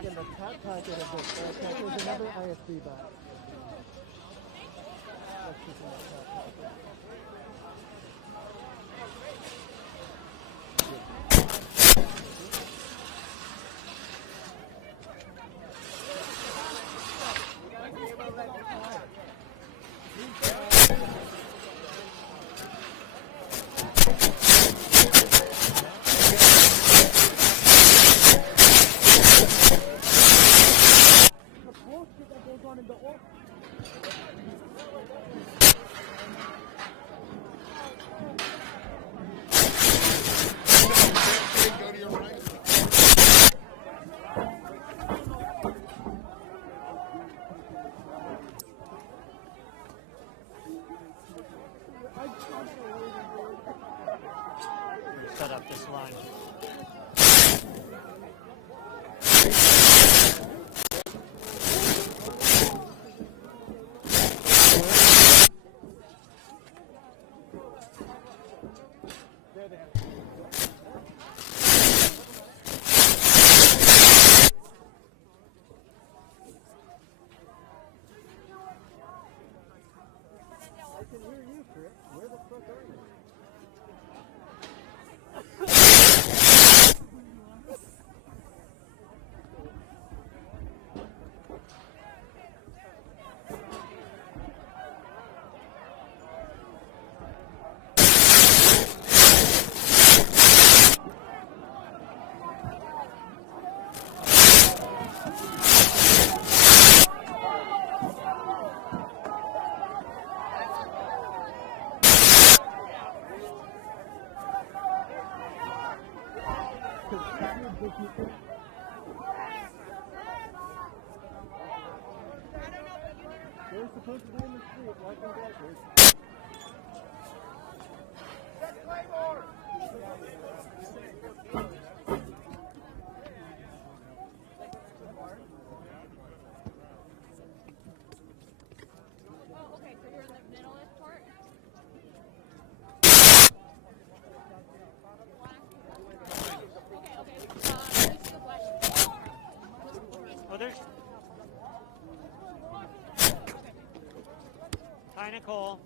In the top packet of this, there's another ISB box. That's just in the top packet. Set up this line. I can hear you, Chris. Where the fuck are you? They're supposed to be in the street, like in Blackbird. Oh, okay, so you're in the middle-ish part? Oh, there's... Hi, Nicole.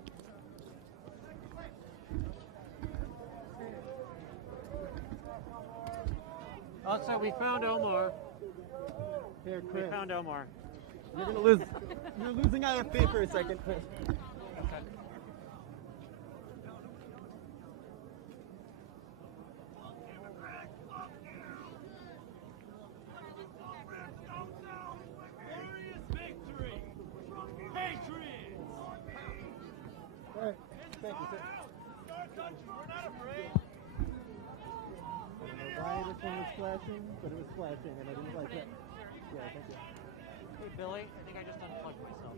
Also, we found Omar. Here, We Chris. found Omar. You're gonna lose. You're losing IFB for a second, Chris. Okay. All right. Thank you, sir. I don't know why this one was flashing, but it was flashing, and I didn't like it. Yeah, thank you. Hey, Billy, I think I just unplugged myself.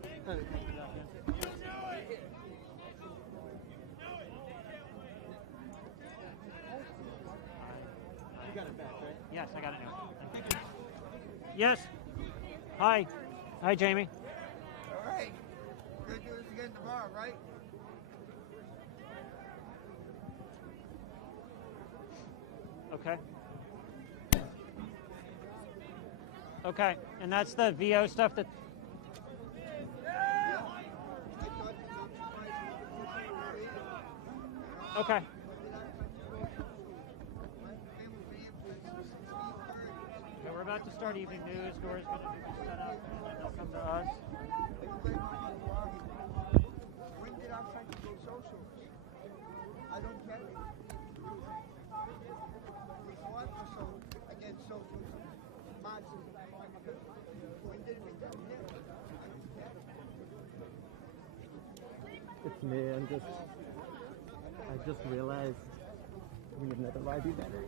You got it back, right? Yes, I got it now. Thank you. Yes. Hi. Hi, Jamie. All right. We're going to do this again tomorrow, right? Okay. Okay, and that's the VO stuff that. Okay. Okay, we're about to start evening news. Dora's going to do the setup, and then they'll come to us. When did our country go social? I don't get it. We fought for against socialism, Marxism. When did we get here? It's me. I just realized we have another YB battery.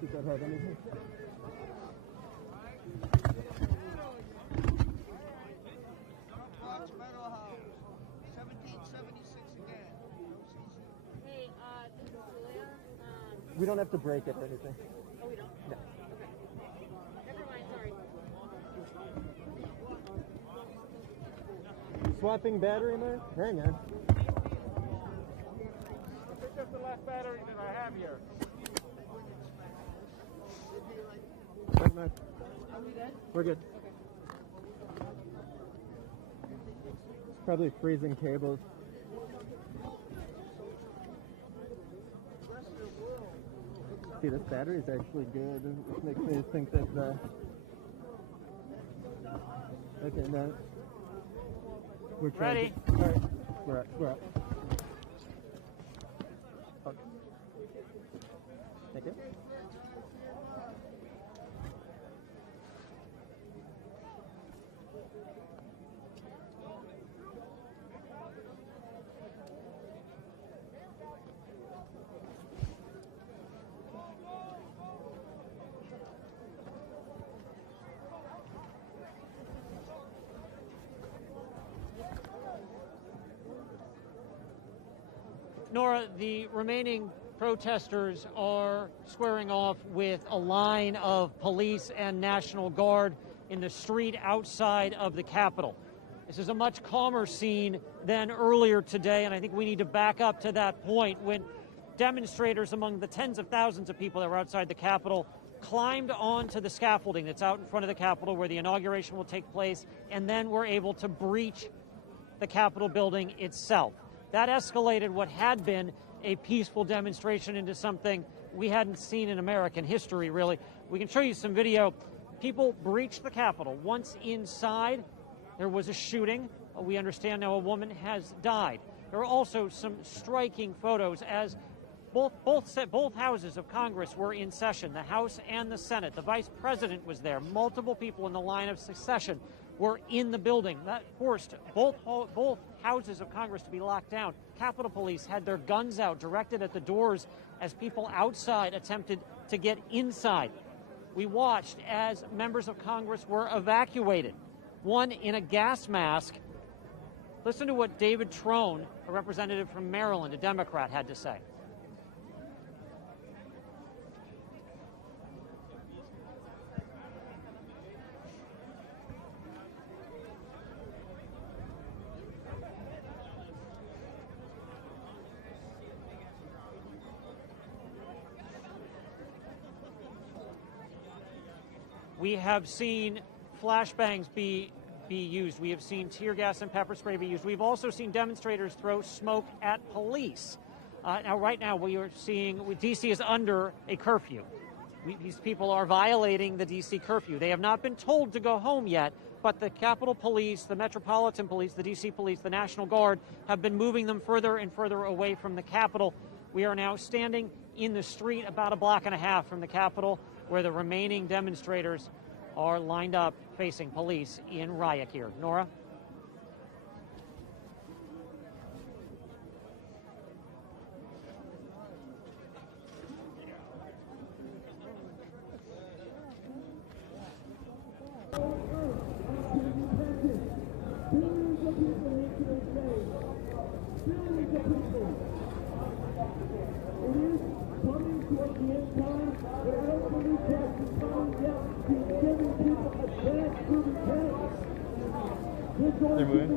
Does that have anything? Fox Meadow House, 1776 again. Hey, this is Julia. We don't have to break it or anything. Oh, we don't? No. Okay. Never mind, sorry. Swapping battery, man? Hang on. I think that's the last battery that I have here. Wait, man. Are we good? We're good. It's probably freezing cables. See, this battery is actually good. It makes me think that okay, now we're Ready. All right, we're up. Okay. Thank you. Nora, the remaining protesters are squaring off with a line of police and National Guard in the street outside of the Capitol. This is a much calmer scene than earlier today, and I think we need to back up to that point when demonstrators, among the tens of thousands of people that were outside the Capitol, climbed onto the scaffolding that's out in front of the Capitol where the inauguration will take place, and then were able to breach the Capitol building itself. That escalated what had been a peaceful demonstration into something we hadn't seen in American history, really. We can show you some video. People breached the Capitol. Once inside, there was a shooting. We understand now a woman has died. There are also some striking photos as both houses of Congress were in session, the House and the Senate. The Vice President was there. Multiple people in the line of succession were in the building. That forced both houses of Congress to be locked down. Capitol Police had their guns out, directed at the doors as people outside attempted to get inside. We watched as members of Congress were evacuated, one in a gas mask. Listen to what David Trone, a representative from Maryland, a Democrat, had to say. We have seen flashbangs be used. We have seen tear gas and pepper spray be used. We've also seen demonstrators throw smoke at police. Right now, we are seeing D.C. is under a curfew. These people are violating the D.C. curfew. They have not been told to go home yet, but the Capitol Police, the Metropolitan Police, the D.C. Police, the National Guard have been moving them further and further away from the Capitol. We are now standing in the street about a block and a half from the Capitol, where the remaining demonstrators are lined up facing police in riot gear. Nora? They're moving.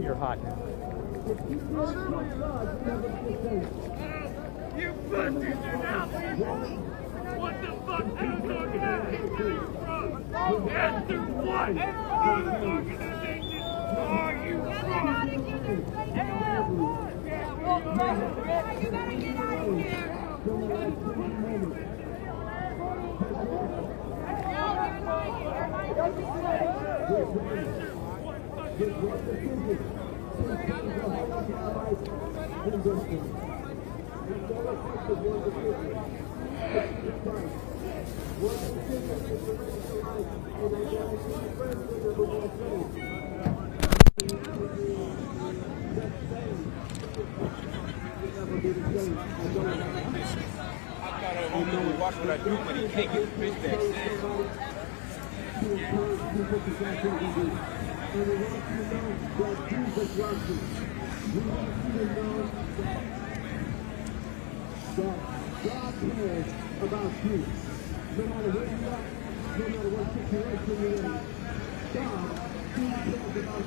You're hot now. You fucking did What the fuck are you talking about? Answer what? Organization are you from? You gotta get out of here. Watch what I do when he can't get the fish back. About you. No matter where you are, no matter what situation you're in,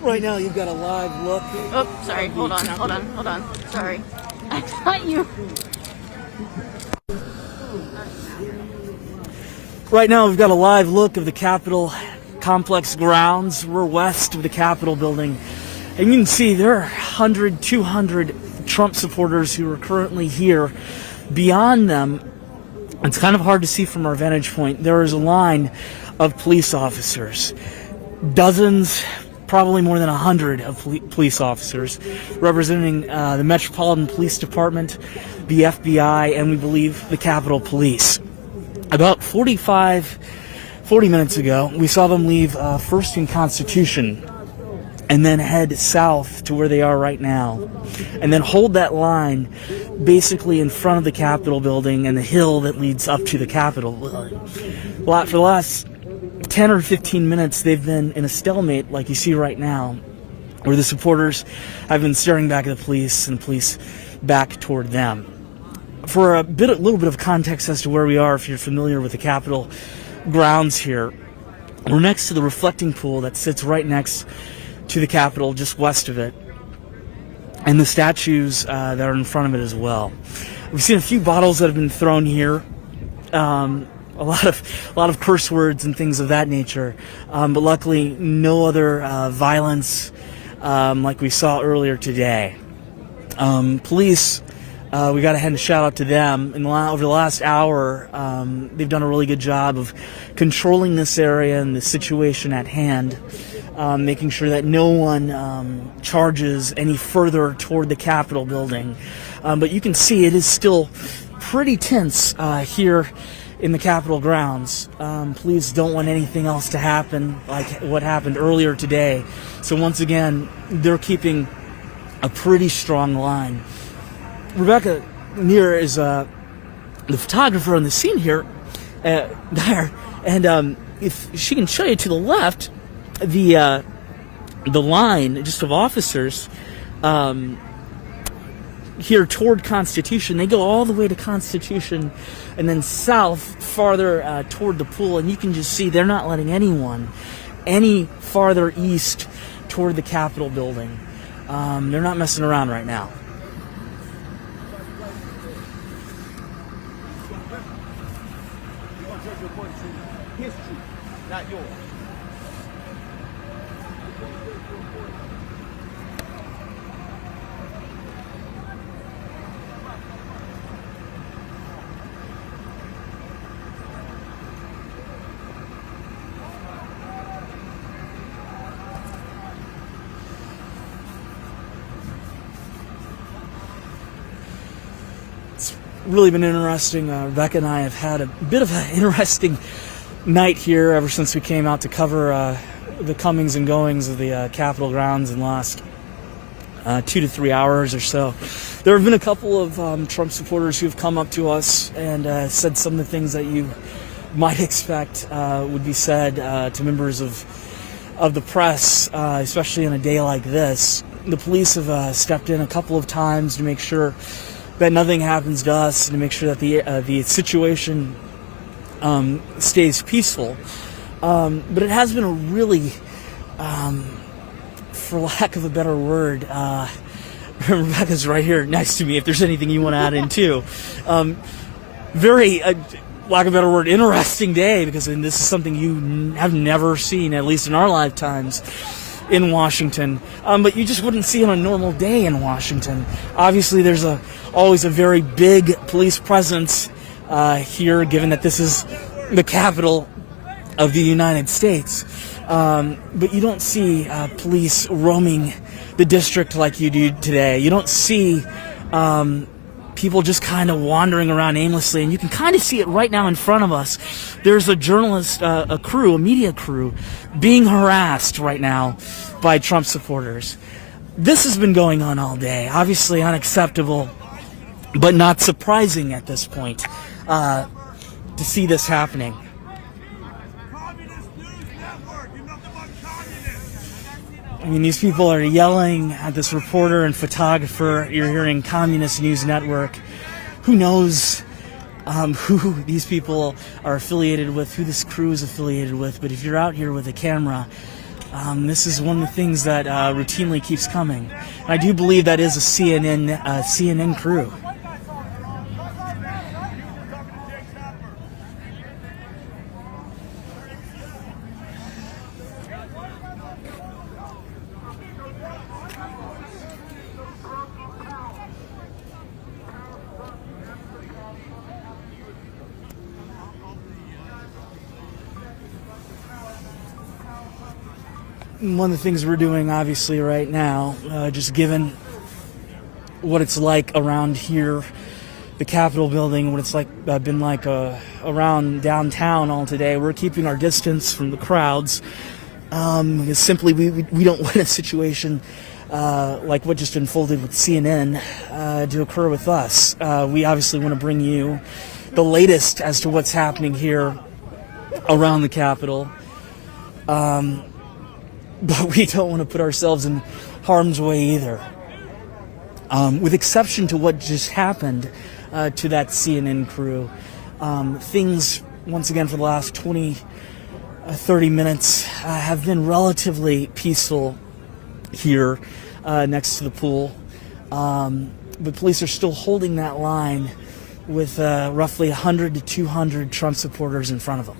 Right now, you've got a live look. Oh, sorry. Hold on. Sorry. I thought you. Right now, we've got a live look of the Capitol complex grounds. We're west of the Capitol building. And you can see there are 100, 200 Trump supporters who are currently here. Beyond them, it's kind of hard to see from our vantage point. There is a line of police officers. Dozens, probably more than 100 of police officers representing the Metropolitan Police Department, the FBI, and we believe the Capitol Police. About 40 minutes ago, we saw them leave First and Constitution and then head south to where they are right now, and then hold that line basically in front of the Capitol building and the hill that leads up to the Capitol. For the last 10 or 15 minutes, they've been in a stalemate like you see right now, where the supporters have been staring back at the police and the police back toward them. For a little bit of context as to where we are, if you're familiar with the Capitol grounds here, we're next to the reflecting pool that sits right next to the Capitol, just west of it, and the statues that are in front of it as well. We've seen a few bottles that have been thrown here, a lot of curse words and things of that nature, but luckily no other violence like we saw earlier today. Police, we got to hand a shout out to them. Over the last hour, they've done a really good job of controlling this area and the situation at hand, making sure that no one charges any further toward the Capitol building. But you can see it is still pretty tense here in the Capitol grounds. Police don't want anything else to happen like what happened earlier today. So once again, they're keeping a pretty strong line. Rebecca Neer is the photographer on the scene here, there, and if she can show you to the left, the line just of officers here toward Constitution. They go all the way to Constitution and then south farther toward the pool, and you can just see they're not letting anyone any farther east toward the Capitol building. They're not messing around right now. History, not yours. Really been interesting. Rebecca and I have had a bit of an interesting night here ever since we came out to cover the comings and goings of the Capitol grounds in the last 2 to 3 hours or so. There have been a couple of Trump supporters who have come up to us and said some of the things that you might expect would be said to members of the press, especially on a day like this. The police have stepped in a couple of times to make sure that nothing happens to us and to make sure that the situation stays peaceful. But it has been a really, for lack of a better word, Rebecca's right here next to me if there's anything you want to add in too. Very, lack of a better word, interesting day, because this is something you have never seen, at least in our lifetimes, in Washington. But you just wouldn't see on a normal day in Washington. Obviously, there's always a very big police presence here, given that this is the capital of the United States. But you don't see police roaming the district like you do today. You don't see people just kind of wandering around aimlessly, and you can kind of see it right now in front of us. There's a journalist, a media crew, being harassed right now by Trump supporters. This has been going on all day. Obviously unacceptable, but not surprising at this point to see this happening. I mean, these people are yelling at this reporter and photographer. You're hearing Communist News Network. Who knows who these people are affiliated with, who this crew is affiliated with. But if you're out here with a camera, this is one of the things that routinely keeps coming. And I do believe that is a CNN crew. One of the things we're doing, obviously, right now, just given what it's like around here, the Capitol building, what it's like been like around downtown all today, we're keeping our distance from the crowds. Because simply, we don't want a situation like what just unfolded with CNN to occur with us. We obviously want to bring you the latest as to what's happening here around the Capitol. But we don't want to put ourselves in harm's way either. With exception to what just happened to that CNN crew, things, once again, for the last 30 minutes have been relatively peaceful here next to the pool. But police are still holding that line with roughly 100 to 200 Trump supporters in front of them.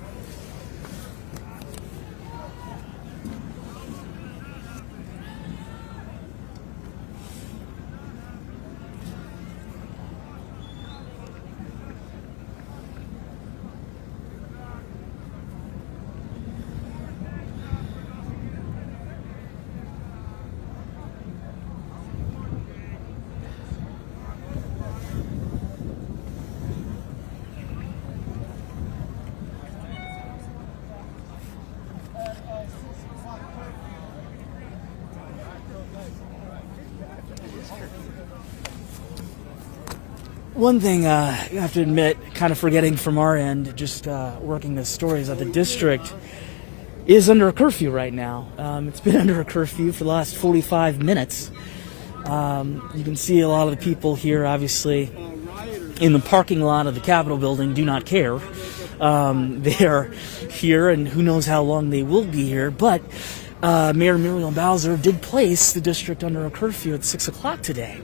One thing you have to admit, kind of forgetting from our end, just working this story, is that the district is under a curfew right now. It's been under a curfew for the last 45 minutes. You can see a lot of the people here, obviously, in the parking lot of the Capitol building do not care. They are here, and who knows how long they will be here. But Mayor Muriel Bowser did place the district under a curfew at 6 o'clock today.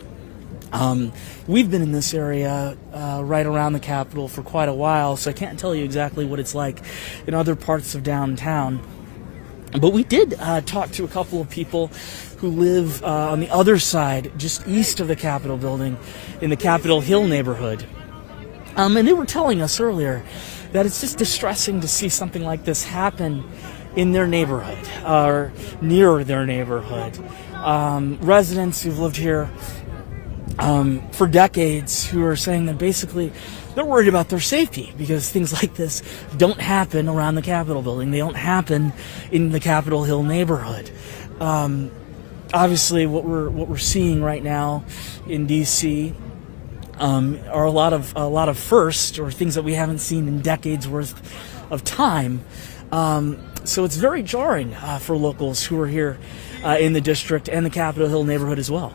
We've been in this area right around the Capitol for quite a while, so I can't tell you exactly what it's like in other parts of downtown. But we did talk to a couple of people who live on the other side, just east of the Capitol building, in the Capitol Hill neighborhood. And they were telling us earlier that it's just distressing to see something like this happen in their neighborhood, or near their neighborhood. Residents who've lived here for decades, who are saying that basically they're worried about their safety because things like this don't happen around the Capitol building. They don't happen in the Capitol Hill neighborhood. obviously, what we're seeing right now in D.C. Are a lot of firsts, or things that we haven't seen in decades worth of time. So it's very jarring for locals who are here in the district and the Capitol Hill neighborhood as well.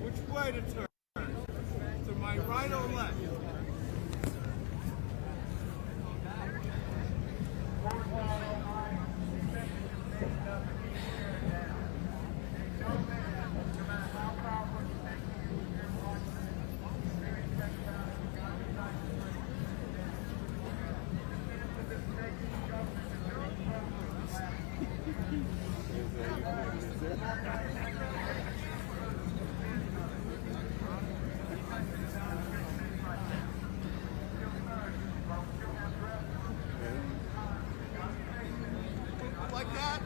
Which way to turn? To my right or left? Like that?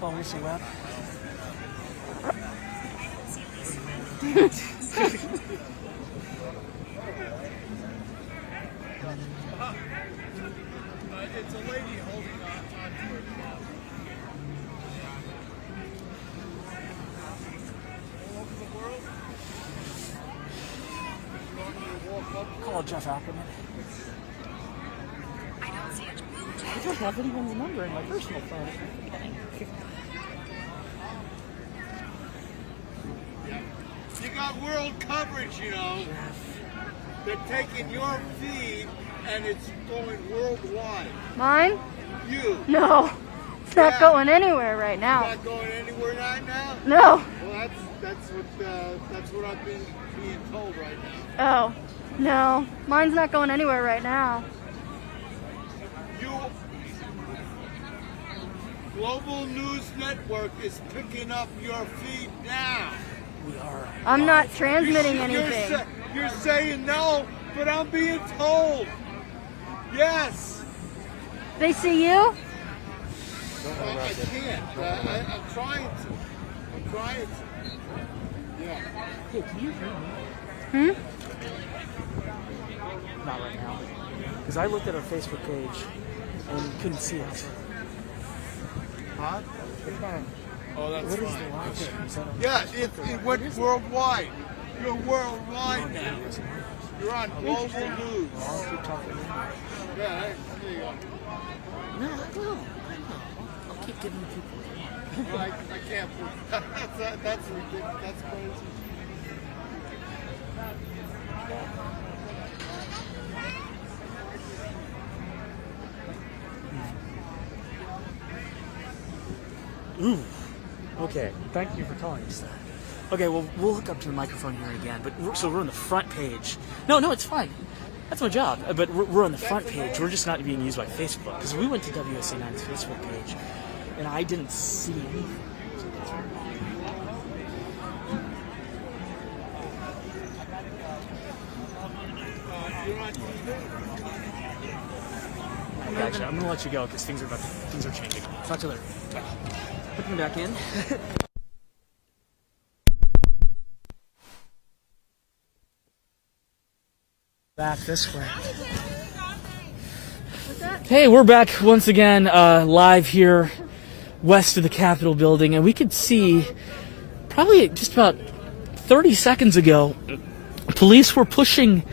Call Lucy Webb. It's a lady holding on to it now. All over the world? Call Jeff Ackerman. I don't have anyone's number in my personal phone. You got world coverage, you know. They're taking your feed and it's going worldwide. Mine? You. No. It's not going anywhere right now. It's not going anywhere right now? No. Well, that's what I've been being told right now. Oh. No. Mine's not going anywhere right now. Global News Network is picking up your feed now. We are. I'm not transmitting anything. You're saying no, but I'm being told. Yes. They see you? I can't. I'm trying to. I'm trying to. Yeah. Hey, can you hear me? Not right now. Because I looked at our Facebook page and couldn't see it. Huh? Oh, that's what fine. Is that Yeah, it went worldwide. You're worldwide now. You're on global news. I'll keep talking. Yeah, there you go. No, I will. I'll keep giving people. I can't. That's ridiculous. That's crazy. Ooh. Okay. Thank you for telling us that. Okay, well, we'll hook up to the microphone here again. But we're on the front page. No, it's fine. That's my job. But we're on the front page. We're just not being used by Facebook because we went to WSA9's Facebook page, and I didn't see anything. Gotcha. I'm gonna let you go because things are changing. Talk to you later. Put me back in. Back this way. Hey, we're back once again, live here west of the Capitol building, and we could see probably just about 30 seconds ago, police were pushing,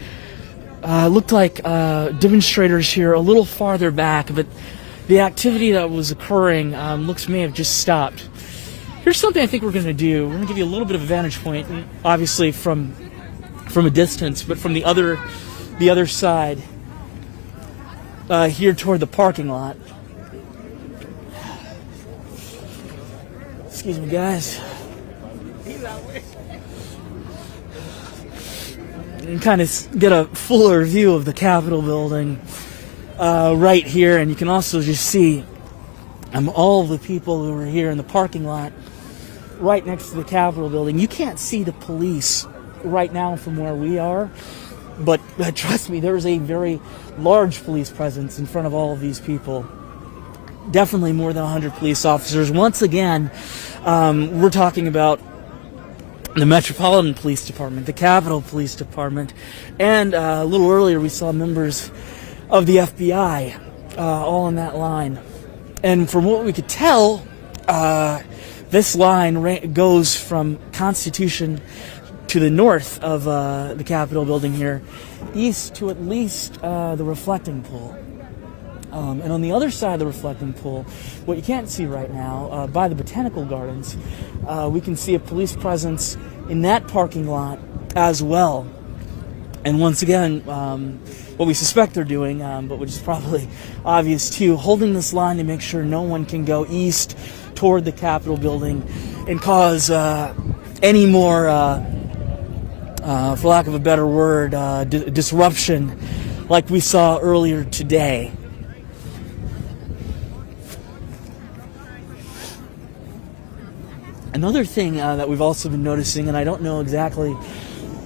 looked like demonstrators here a little farther back, but the activity that was occurring looks may have just stopped. Here's something I think we're going to do. We're going to give you a little bit of a vantage point, obviously from a distance, but from the other side, here toward the parking lot. Excuse me, guys. And kind of get a fuller view of the Capitol building right here, and you can also just see all the people who are here in the parking lot right next to the Capitol building. You can't see the police right now from where we are, but trust me, there is a very large police presence in front of all of these people. Definitely more than 100 police officers. Once again, we're talking about the Metropolitan Police Department, the Capitol Police Department, and a little earlier we saw members of the FBI all in that line. And from what we could tell, this line goes from Constitution to the north of the Capitol building here, east to at least the reflecting pool. And on the other side of the reflecting pool, what you can't see right now, by the Botanical Gardens, we can see a police presence in that parking lot as well. And once again, what we suspect they're doing, but which is probably obvious too, holding this line to make sure no one can go east toward the Capitol building and cause any more, for lack of a better word, disruption like we saw earlier today. Another thing that we've also been noticing, and I don't know exactly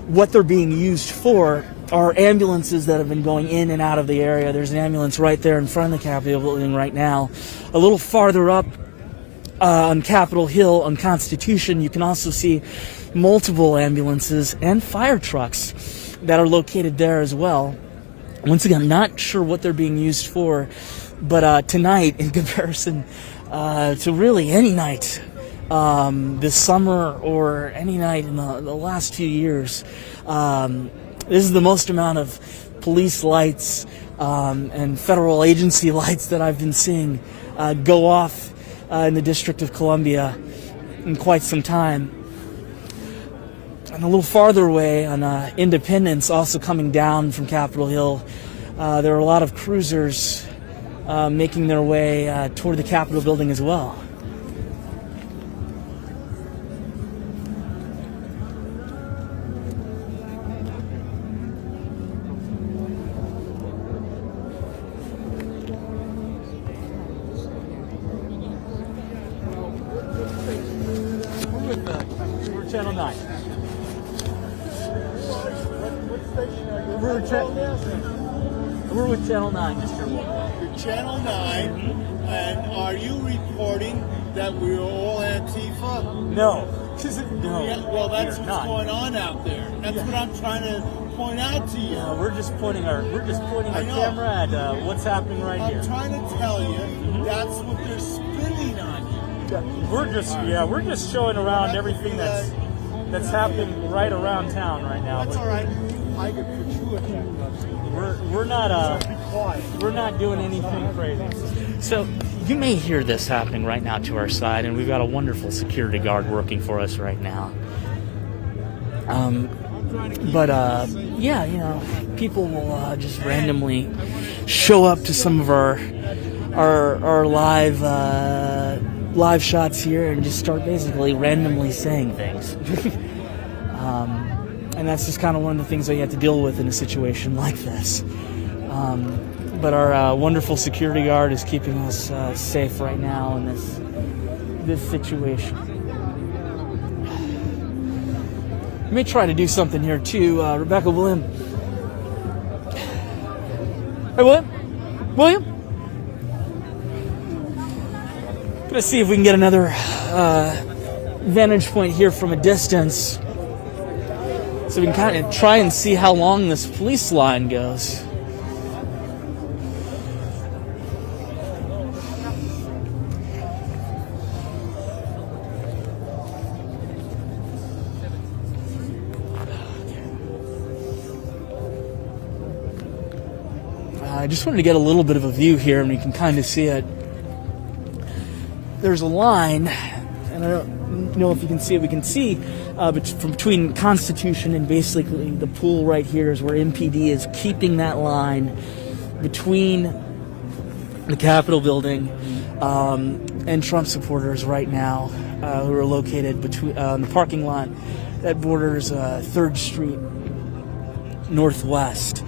what they're being used for, are ambulances that have been going in and out of the area. There's an ambulance right there in front of the Capitol building right now. A little farther up on Capitol Hill on Constitution, you can also see multiple ambulances and fire trucks that are located there as well. Once again, not sure what they're being used for, but tonight, in comparison to really any night this summer or any night in the last few years, this is the most amount of police lights and federal agency lights that I've been seeing go off in the District of Columbia in quite some time. And a little farther away on Independence, also coming down from Capitol Hill, there are a lot of cruisers making their way toward the Capitol building as well. We're Channel 9. We're with Channel 9, Mr. You're Channel 9, and are you reporting that we're all Antifa? No. No. Yeah, well, that's what's going on out there. That's what I'm trying to point out to you. We're just pointing our camera at what's happening right here. I'm trying to tell you that's what they're spinning on you. We're just showing around everything that's happening right around town right now. That's all right. I could put you in there. We're not doing anything crazy. So you may hear this happening right now to our side, and we've got a wonderful security guard working for us right now. Yeah, people will just randomly show up to some of our live shots here and just start basically randomly saying things. And that's just kind of one of the things that you have to deal with in a situation like this. But our wonderful security guard is keeping us safe right now in this situation. We may try to do something here too. Rebecca, William. Hey, William? Gonna see if we can get another vantage point here from a distance, so we can kind of try and see how long this police line goes. I just wanted to get a little bit of a view here, and you can kind of see it. There's a line, and I don't know if you can see it. We can see from between Constitution and basically the pool right here is where MPD is keeping that line between the Capitol building and Trump supporters right now who are located between the parking lot that borders 3rd Street Northwest.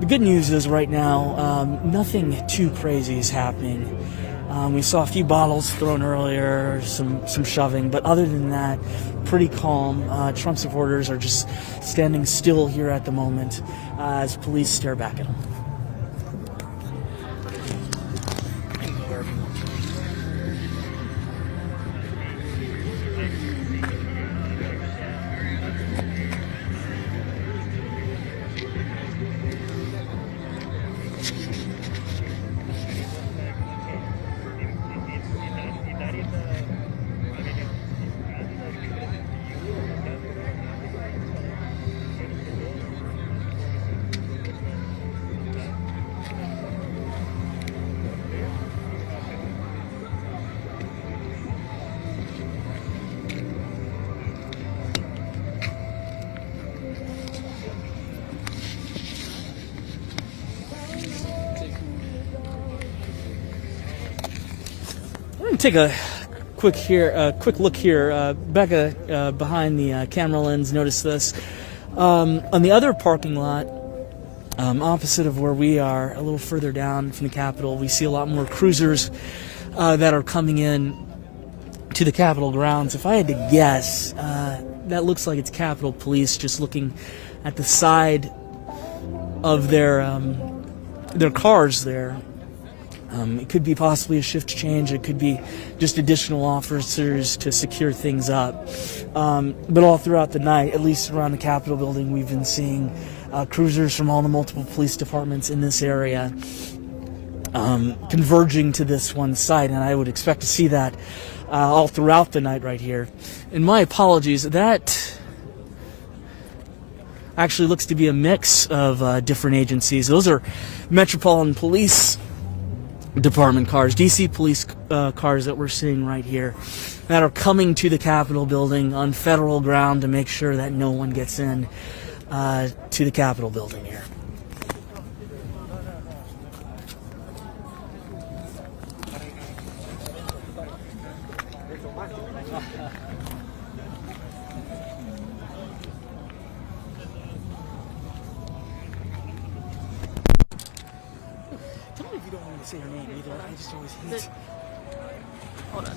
The good news is right now nothing too crazy is happening. We saw a few bottles thrown earlier, some shoving, but other than that, pretty calm. Trump supporters are just standing still here at the moment as police stare back at them. Take a quick look here. Becca behind the camera lens noticed this. On the other parking lot, opposite of where we are, a little further down from the Capitol, we see a lot more cruisers that are coming in to the Capitol grounds. If I had to guess, that looks like it's Capitol Police just looking at the side of their cars there. It could be possibly a shift change. It could be just additional officers to secure things up. But all throughout the night, at least around the Capitol building, we've been seeing cruisers from all the multiple police departments in this area converging to this one site, and I would expect to see that all throughout the night right here. And my apologies, that actually looks to be a mix of different agencies. Those are Metropolitan Police Department cars, DC police cars that we're seeing right here that are coming to the Capitol building on federal ground to make sure that no one gets in to the Capitol building here. Say your name either. I just always hate. Hold on.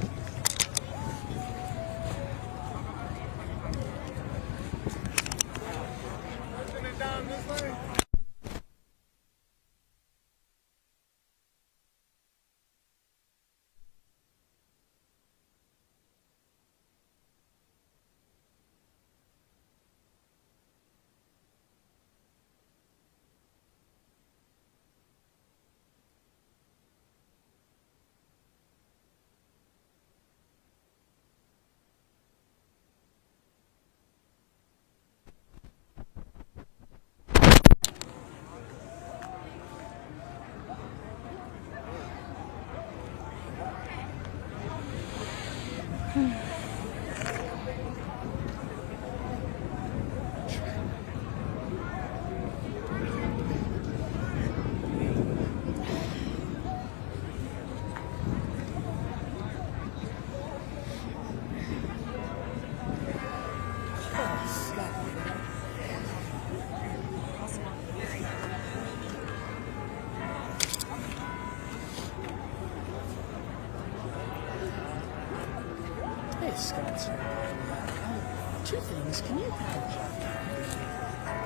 Scott, two things. Can you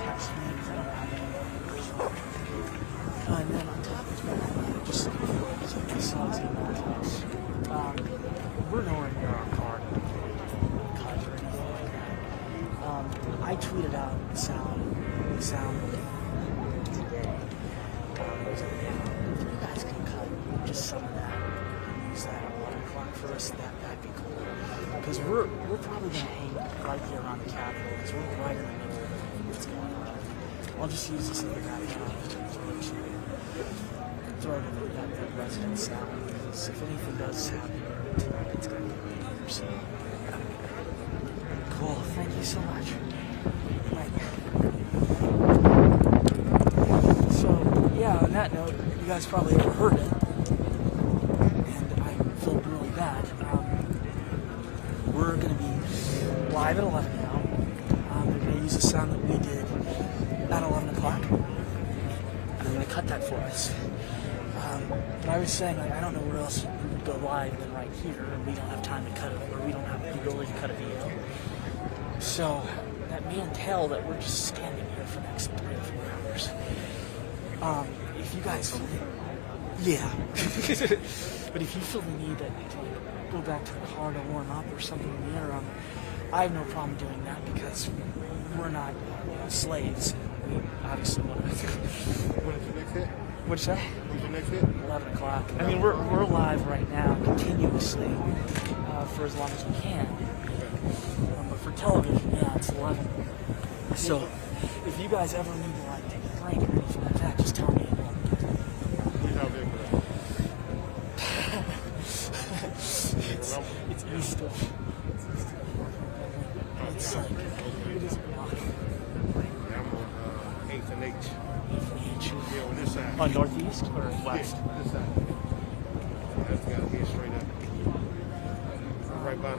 text me? And then on top of that, just some songs in my text. We're nowhere near our car cut or anything like that. I tweeted out sound today. If you guys can cut just some of that, use that at 11 o'clock for us, that'd be cool. Because we're probably going to hang right here around the Capitol, because we're right in the middle of what's going on. I'll just use this other guy now. throw it over that residence sound, because if anything does happen tonight, it's going to be here. So, cool. Thank you so much. Right. So, yeah, on that note, you guys probably overheard it, and I felt really bad. We're going to be live at 11 now. We're going to use a sound that we did at 11 o'clock. And I'm going to cut that for us. But I was saying, like, I don't know where else we would go live than right here, and we don't have time to cut it, or we don't have the ability to cut a video. So, that may entail that we're just standing here for the next 3 or 4 hours. If you guys feel yeah. But if you feel the need to go back to the car to warm up or something in the interim, I have no problem doing that because we're not slaves. We obviously want to. When's your next hit? What'd you say? When's your next hit? 11 o'clock. I mean, we're live right now continuously for as long as we can. But for television, yeah, it's 11. So if you guys ever need to like take a break or anything like that, just tell me. It's Easter. It's like, it is a block. I'm on 8th and H. 8th and H. Yeah, on this side. On northeast or west? Yeah, this side. That's got to be straight up. Right by the